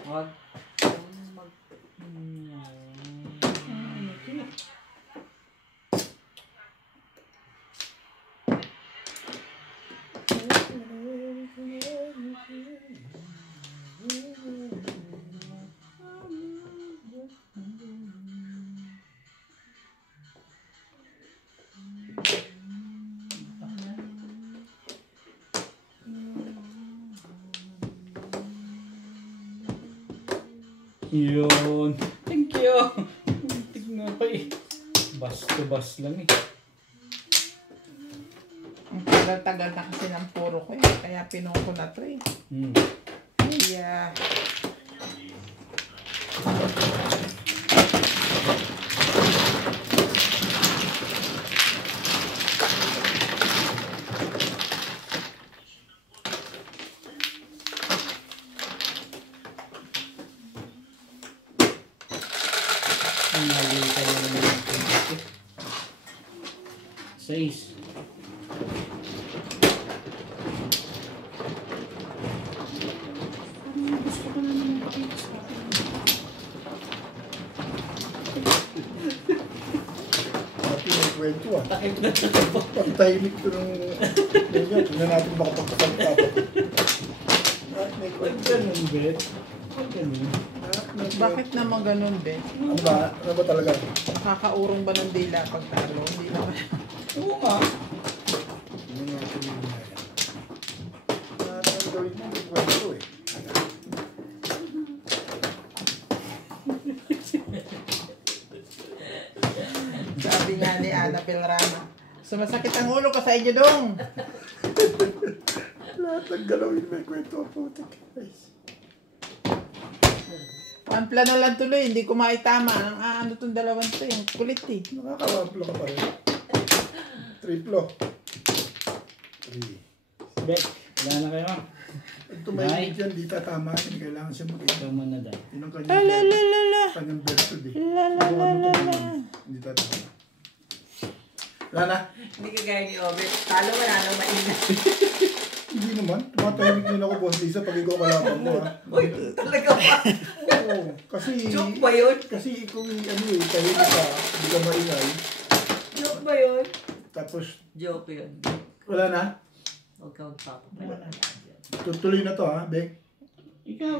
Wag. Yun. Thank you. Tignan pa eh. Bas to bas lang eh. Ang tagal-tagal na kasi ng puro ko eh. Kaya pinuha ko na to eh. Kaya... Seis. Kwento ah. Ang tahimik ko ng ganyan. Tingnan natin makapagpapagpapag. Huwag ganun, Bet. Huwag ganun. Bakit naman ganun, Ben? Ano ba? Ano ba talaga? Nakakaurong ba ng dila pag talo? Hindi naman. Oo nga. Tingnan natin yung ganyan. Ano ang gawin mo? May kwento eh. Sabi nga ni Ana Pilrama, sumasakit ang ulo ko sa inyo dong. Lahat ng galawin may kwento ang putik. Guys. Ampla na lang tuloy, hindi ko maitama. Ano tong dalawang to, yung kulit eh. Nakakawamplo ka pa rin. Triplo. 3. Bet, wala na kayo. Pag tumahimik yan, di tatama yan. Kailangan siya mag-ina. Tama na dahil. Yun ang kanyang bertud eh. Hindi tatama. Wala na? Hindi ka gaya ni Obet. Talo wala nang maingat. Hindi naman. Tumatahimik din ako, Boss Lisa, pag ikaw kalapang mo ha. Uy, talaga ba? Oo. Kasi... Joke ba yun? Kasi ikaw ano eh, tahimik ka, hindi ka maingay. Joke ba yun? Tapos, Joke yun. wala na? Huwag ka magpapapala. Tutuloy na to ha, Beng? Ikaw.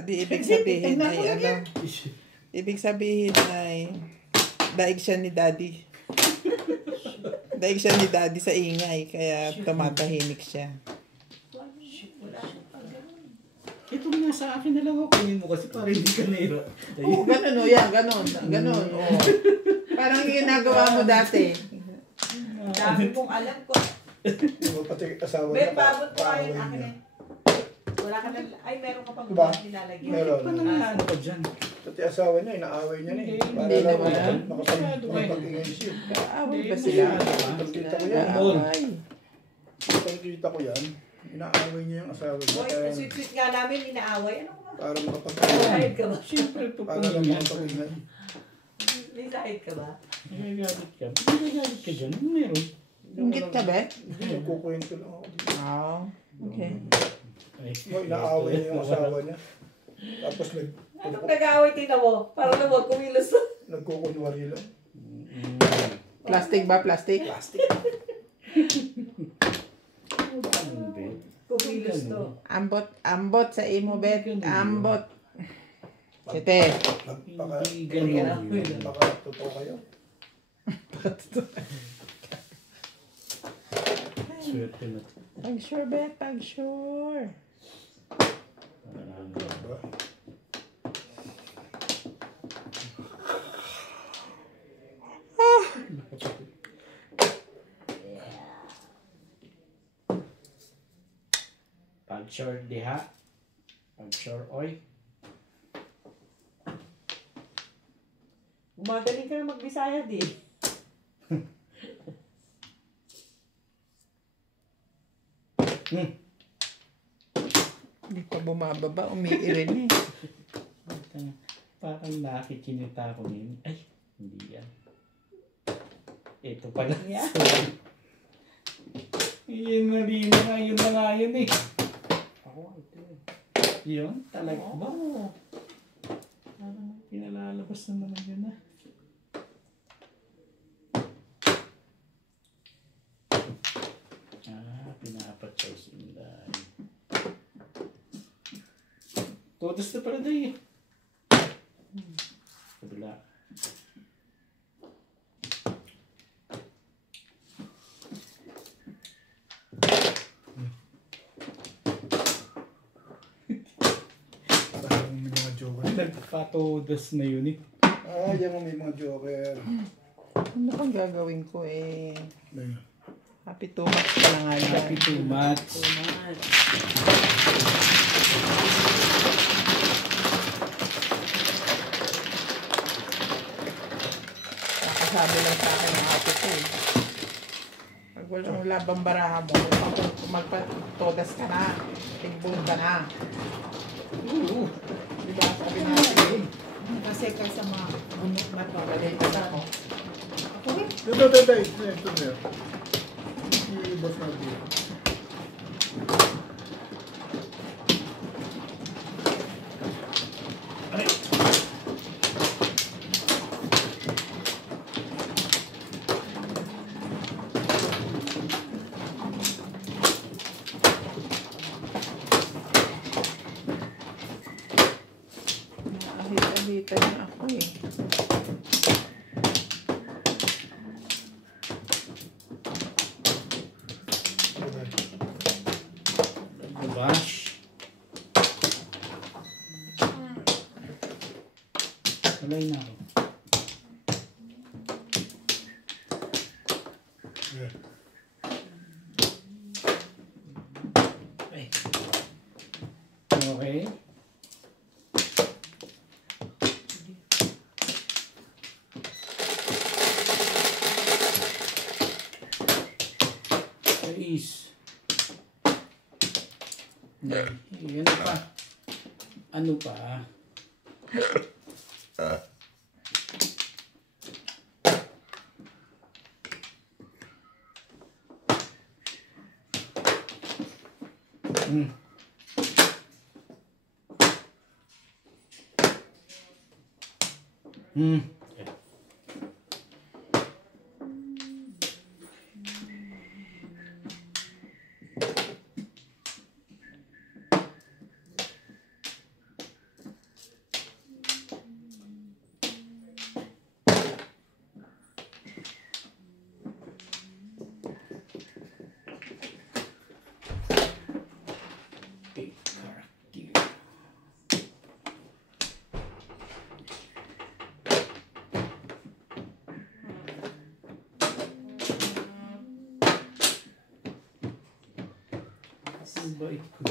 Di ibig sabihin ay ano, ibig sabihin ay daig siya ni Daddy. Daig siya ni Daddy sa ingay, kaya tumatahimik siya. Ito nga sa akin na lang ako. Kunin mo kasi para hindi ka nahira. Oo, ganun o yan, ganun. Oo. Parang yung ginagawa mo dati. Dami mong alam ko. Hindi mo pati asawa Ben, na babot ko paaway kayo akin niya. eh. Wala ka na, ay meron ka pang Diba? nilalagyan. Meron. Paano nga ano ka dyan? Pati asawa niya, inaaway niya na eh. Para Hindi lang naman. makapag-ingay siya. Kaaway ba sila? Pagkita ko yan. Kaaway. Pagkita ko yan, inaaway niya yung asawa niya. Boy, Kaya sweet-sweet nga namin, inaaway. Ano ka ba? para May makapag-ingay. sahid ka ba? Siyempre, Para lang tupunin yan. makapag-ingay. May sahid ka ba? Nagagalit ka. Ba't nagagalit ka dyan? Ano meron? Inggit ka ba? Hindi, nagkukwento lang ako. Oo. Okay. Ay, Inaaway niya yung asawa niya. Tapos Anong nag-aaway tina mo? Para naman kumilos. nagkukunwari lang. Plastic ba? Plastic? Plastic. Kumilos to. Ambot sa imo, Bet. Ambot. Sete. Hindi ganun. Baka totoo kayo. Swerte na to. Pag sure, Bet. Pag sure. Diba? Pag sure diha. Pag sure oy. Gumagaling ka na magbisaya di. Hindi pa bumababa. Umiirin eh. Parang nakikinita ko ngayon. Ay, hindi yan. Ito pala. Yun na nga yun eh. Ako, ito eh. Yun, talaga ba? Parang pinalalabas na naman yun ah. Pinapatsaw si Inday. Todos na pala dahi. Kabila. Parang may mga joker. Nagpatodas na yun eh. Yan may mga joker. Ano pang gagawin ko eh? Ayun. Happy too much pa na nga yan. Happy too much. Sabi lang sa akin ng ate ko eh. Pag walang labang baraha mo, magpatodas ka na, tigbong ka na. Diba? Sabi natin eh. Kasi sa mga unok na to. Balitas ako. Ito. Ibas natin. Ahit-ahita niya ako eh. Bash. Walay na ako. Okay. Is. Ano pa? Ano pa? Baik ko.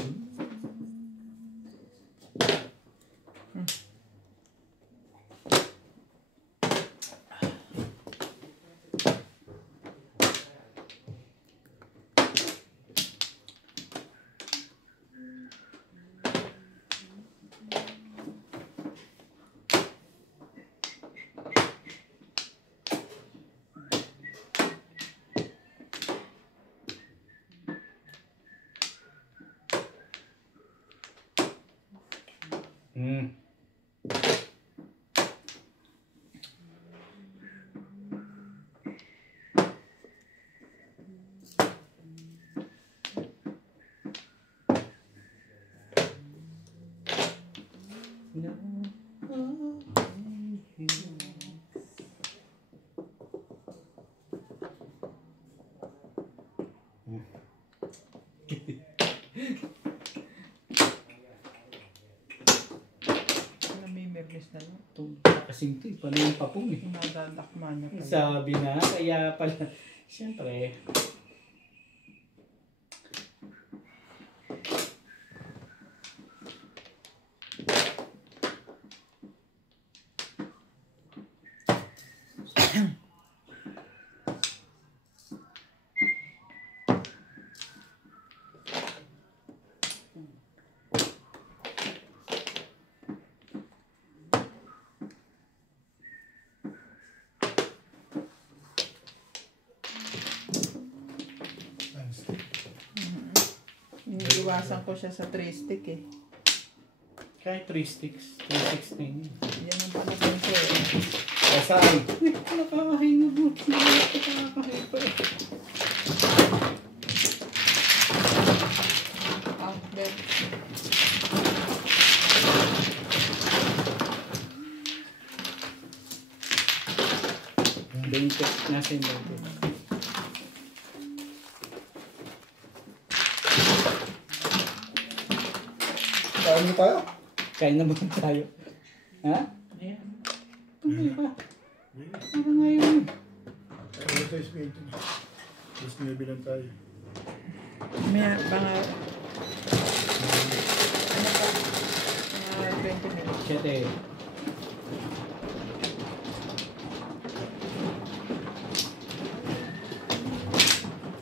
Namimiris na lang. Kasing ito, paano yung papong eh. Nadadakma niya pala. Sabi na, kaya pala, siyempre, iniiwasan ko siya sa 3 stick eh. Kahit 3 sticks, 316. Yan ang panatin ko eh. Asay. Nakakahinga mo. Nakakahinga pa eh. Outlet. Bente. Nasa yung bente. Kain mo tayo? Kain na ba tayo? Ha? Ayan. Ano ba? Ano nga yun? Kain mo tayo sa meeting. Tapos nilabilan tayo. May mga... Ano pa? Mga 20 minutes. 7.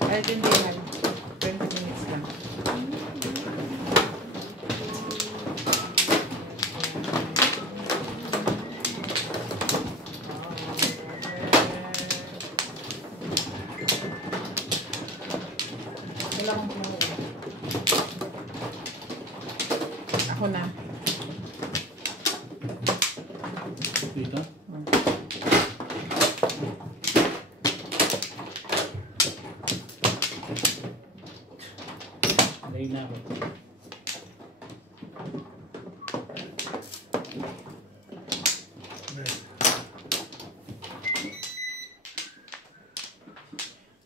Kahit hindi man. 20 minutes lang. Wala akong pumuli. Ako na. Dito? Dahil na ako.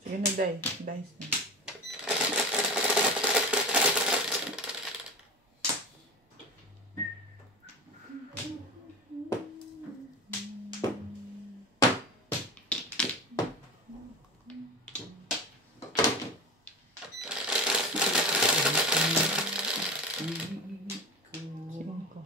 Sige na, Day. Dice na. Singko.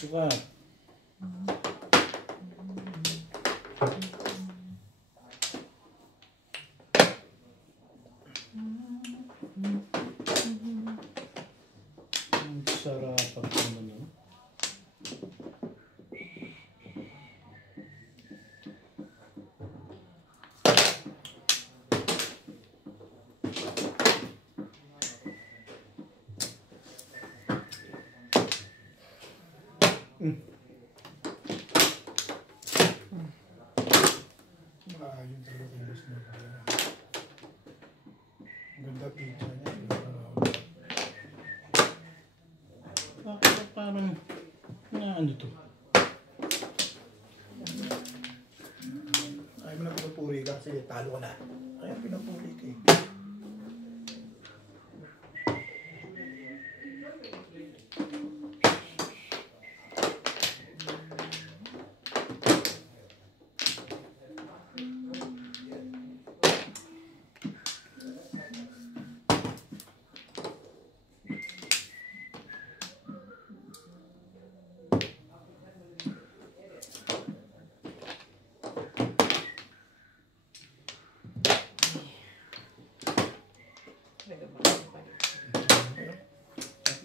Suka. Ang sarap pag naman yun. Ayun talaga pilos na. Ang ganda pizza niya. Bakit parang ano to? Ayaw mo na pinupuri ka kasi talo ka na. Ayaw pinupuri ka eh.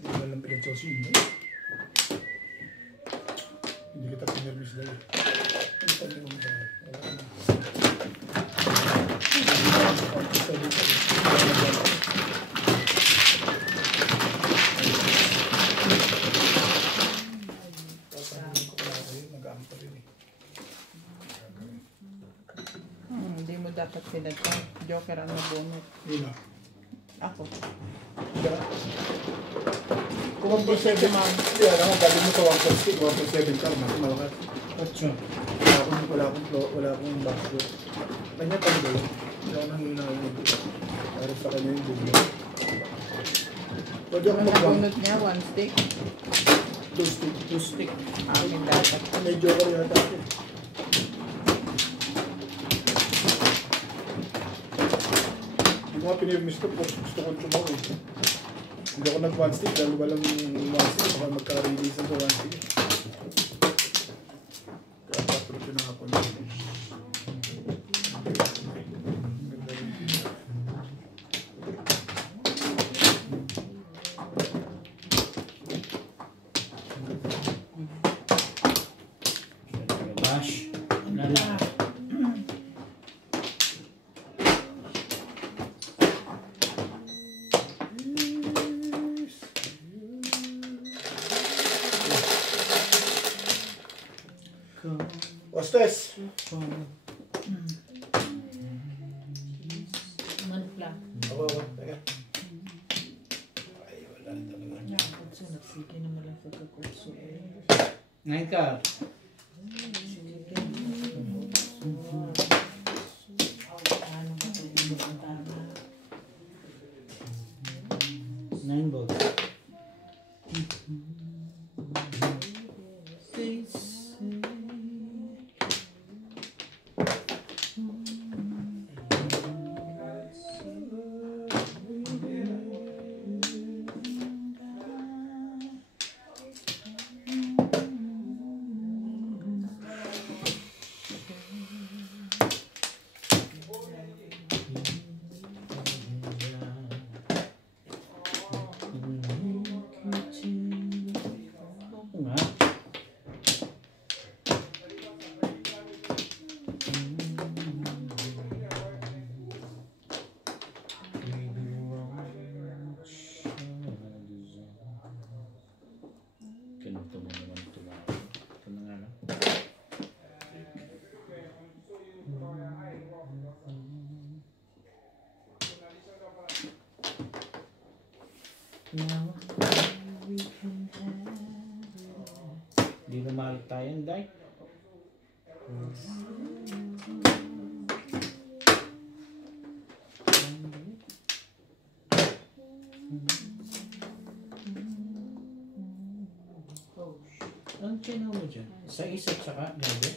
Wala lang pinagsosin mo. Hindi kita pinermis dahil. Hindi pa rin mo dahil. Wala na. Pasahin ko pala kayo, nag-aampa rin eh. Hindi mo dapat pinagpag. Joker ang nabunot. Yun na. Ako. Diba? 1.7. Kaya naman, dali mo sa 1.7 car, malakas. Atso. Wala akong baso. Kanya pa ba yun? Wala akong nangyayari. Para sa kanya yung bugno. Pwede ako Ang mag-1. nabunot niya, 1 stick. 2 stick. 2 stick. Akin dapat. May joker yata ako. Hindi ko nga pinirmis ko. Gusto ko tumaw eh. Hindi ako nag-1 stick. Dahil walang 1 stick. Baka magka-release ng 1 stick. Kaya patrot yun ako na. Bash. Lala. Hostess! Manok lang. Ako. Teka. Ay, wala na talaga. Sige naman lang pagkakurso. Ngayon ka. Ano ba ito? Hindi ang tama. 9 balls. Oo nga. Ganito mo naman ito ba? Ito na nga lang. Hindi lumalit tayo, Day. Ang chino mo dyan? Sa isa tsaka gabi?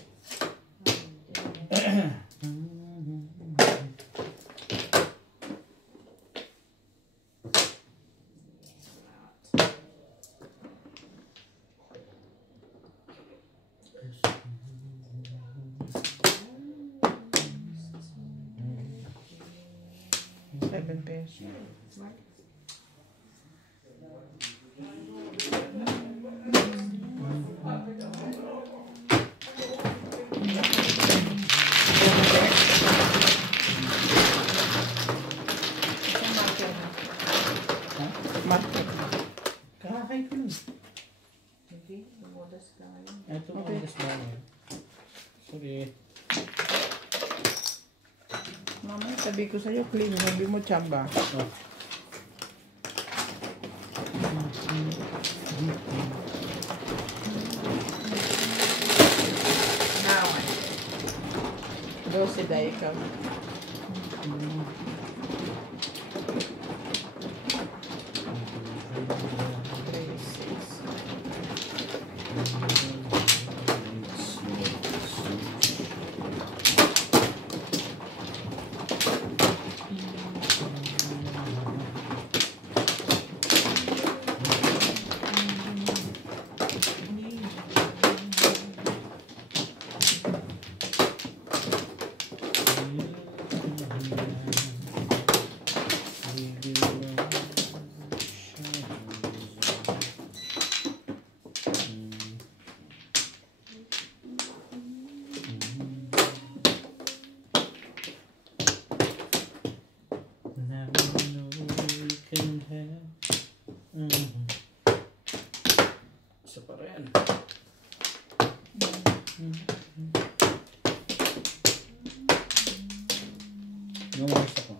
$7. Market. Kakakay ko nun. Hindi, lumudas lang ngayon. Ito mo ang ba ngayon? Sorry. Mama, sabi ko sa'yo, clean. Sabi mo, chamba. Oh. Now, 12 dahil ikaw. Isa pa rin. Yung oras ako.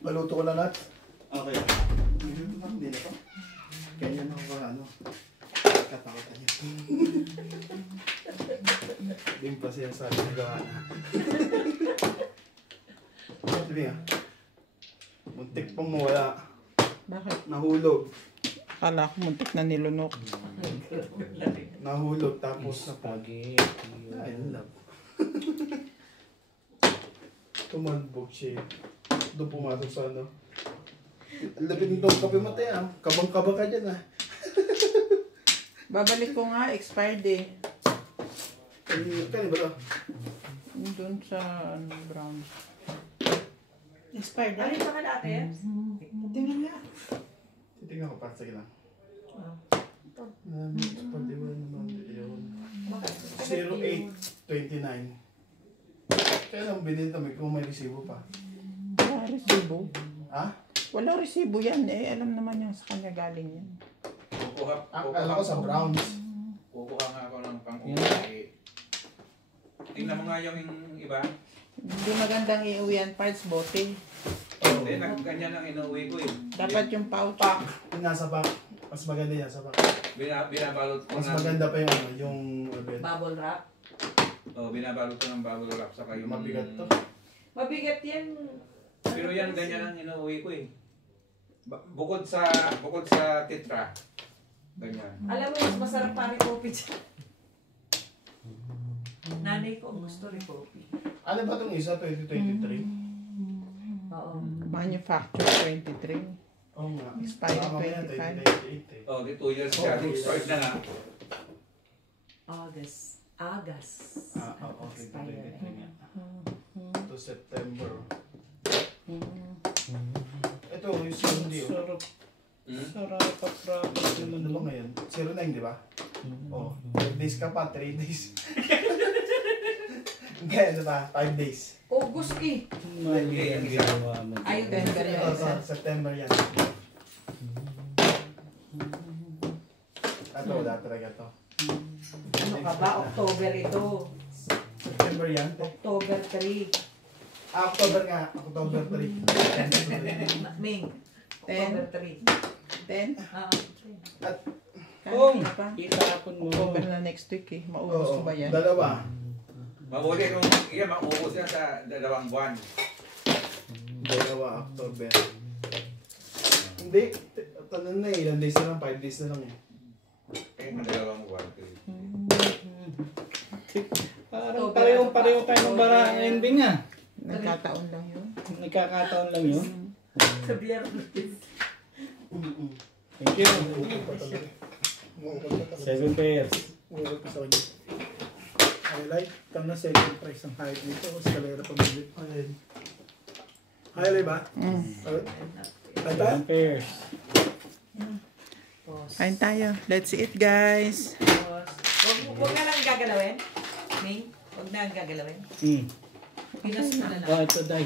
Maluto ko na lahat. Okay. Dito na, hindi na to. Kaya na ako ano. Katakutan niya. Hindi pa siya sabi na gawa na. Sabi nga. Muntik pang mawala. Bakit? Nahulog. Akala ko muntik na nilunok. Nahulog tapos Spaghetti. Ay, love. Tumalbog siya. Doon pumasok sa ano. Lapit nitong kape mo tayo. Kabang-kaba ka dyan ah. Babalik ko nga, expired eh. Kani ba ito? Doon sa brown. Expired Ano na. yung pakala ate? Tingnan nga. Titingnan ko pa. Sige lang. Ah. Pag-iwan naman yun. 0829. Kaya lang binenta mo kung may resibo pa. Wala resibo. Ha? Wala resibo yan eh. Alam naman yung sa kanya galing yan. Alam ko sa Browns. Kukuha nga ako ng pang-uwi. Tingnan mo nga yung iba. Hindi magandang iuwi yan, parts bote. Hindi, ganyan ang inuwi ko eh. Dapat yung pouch. Yung nasa pack. Mas maganda yan sa pack. Binabalot ko Mas ng... maganda pa yung ano, yung Bubble wrap. Oh, binabalot ko ng bubble wrap saka yung... mabigat to. Mabigat yan. Pero yan, ganyan ang inuwi ko eh. Bukod sa tetra. Ganyan. Alam mo, mas masarap pa rin coffee dyan. Nanay ko ang gusto rin coffee. Ano ba itong isa? 2023? Oo. Manufacture 23. Oo nga. Expired Baka mamaya 25. 2028 eh. Oh, di 2 years siya. Expired na nga. August. Okay. 2023 nga. To September. Ito, yung Sunday. Sarap. Hmm? Sarap. Paprapos naman Ano ba doon. ngayon? 09, di ba? Oo. 5 days ka pa, 3 days. Kaya ano ba? 5 days. August eh. Mali ang ginawa mo. Ayun, September yan. September yan. Ito, wala talaga to. Ano ka ba? October ito. September yan. October 3. October nga. October 3. Ming. 10. October 3. 10. Ah, Oh, Kaya pa. itapon mo. October na next week eh. Maubos ko ba yan? Dalawa. Mabuti kung yan, maubos yan sa 2 buwan. Dalawa October. Hindi. Tanong na eh. Ilan days na lang? 5 days na lang eh. Eh, 2 buwan. Parang pareho tayo ng bara ng Bing ah. Nagkataon lang yun. Nagkakataon lang yun. sa biyernes. Thank you. Umuukot pa talaga. 7 pairs. Umuukot pa sa kanya. Highlight. Ito na second price ng highlight nito. Escalera pamili. Ayun. Highlight ba? Tayo tayo? 7 pairs. Kain tayo. Let's eat guys. Huwag na lang gagalawin. Ming, huwag na lang gagalawin. Hmm. Pinas mo na lang. Oh, ito, Day.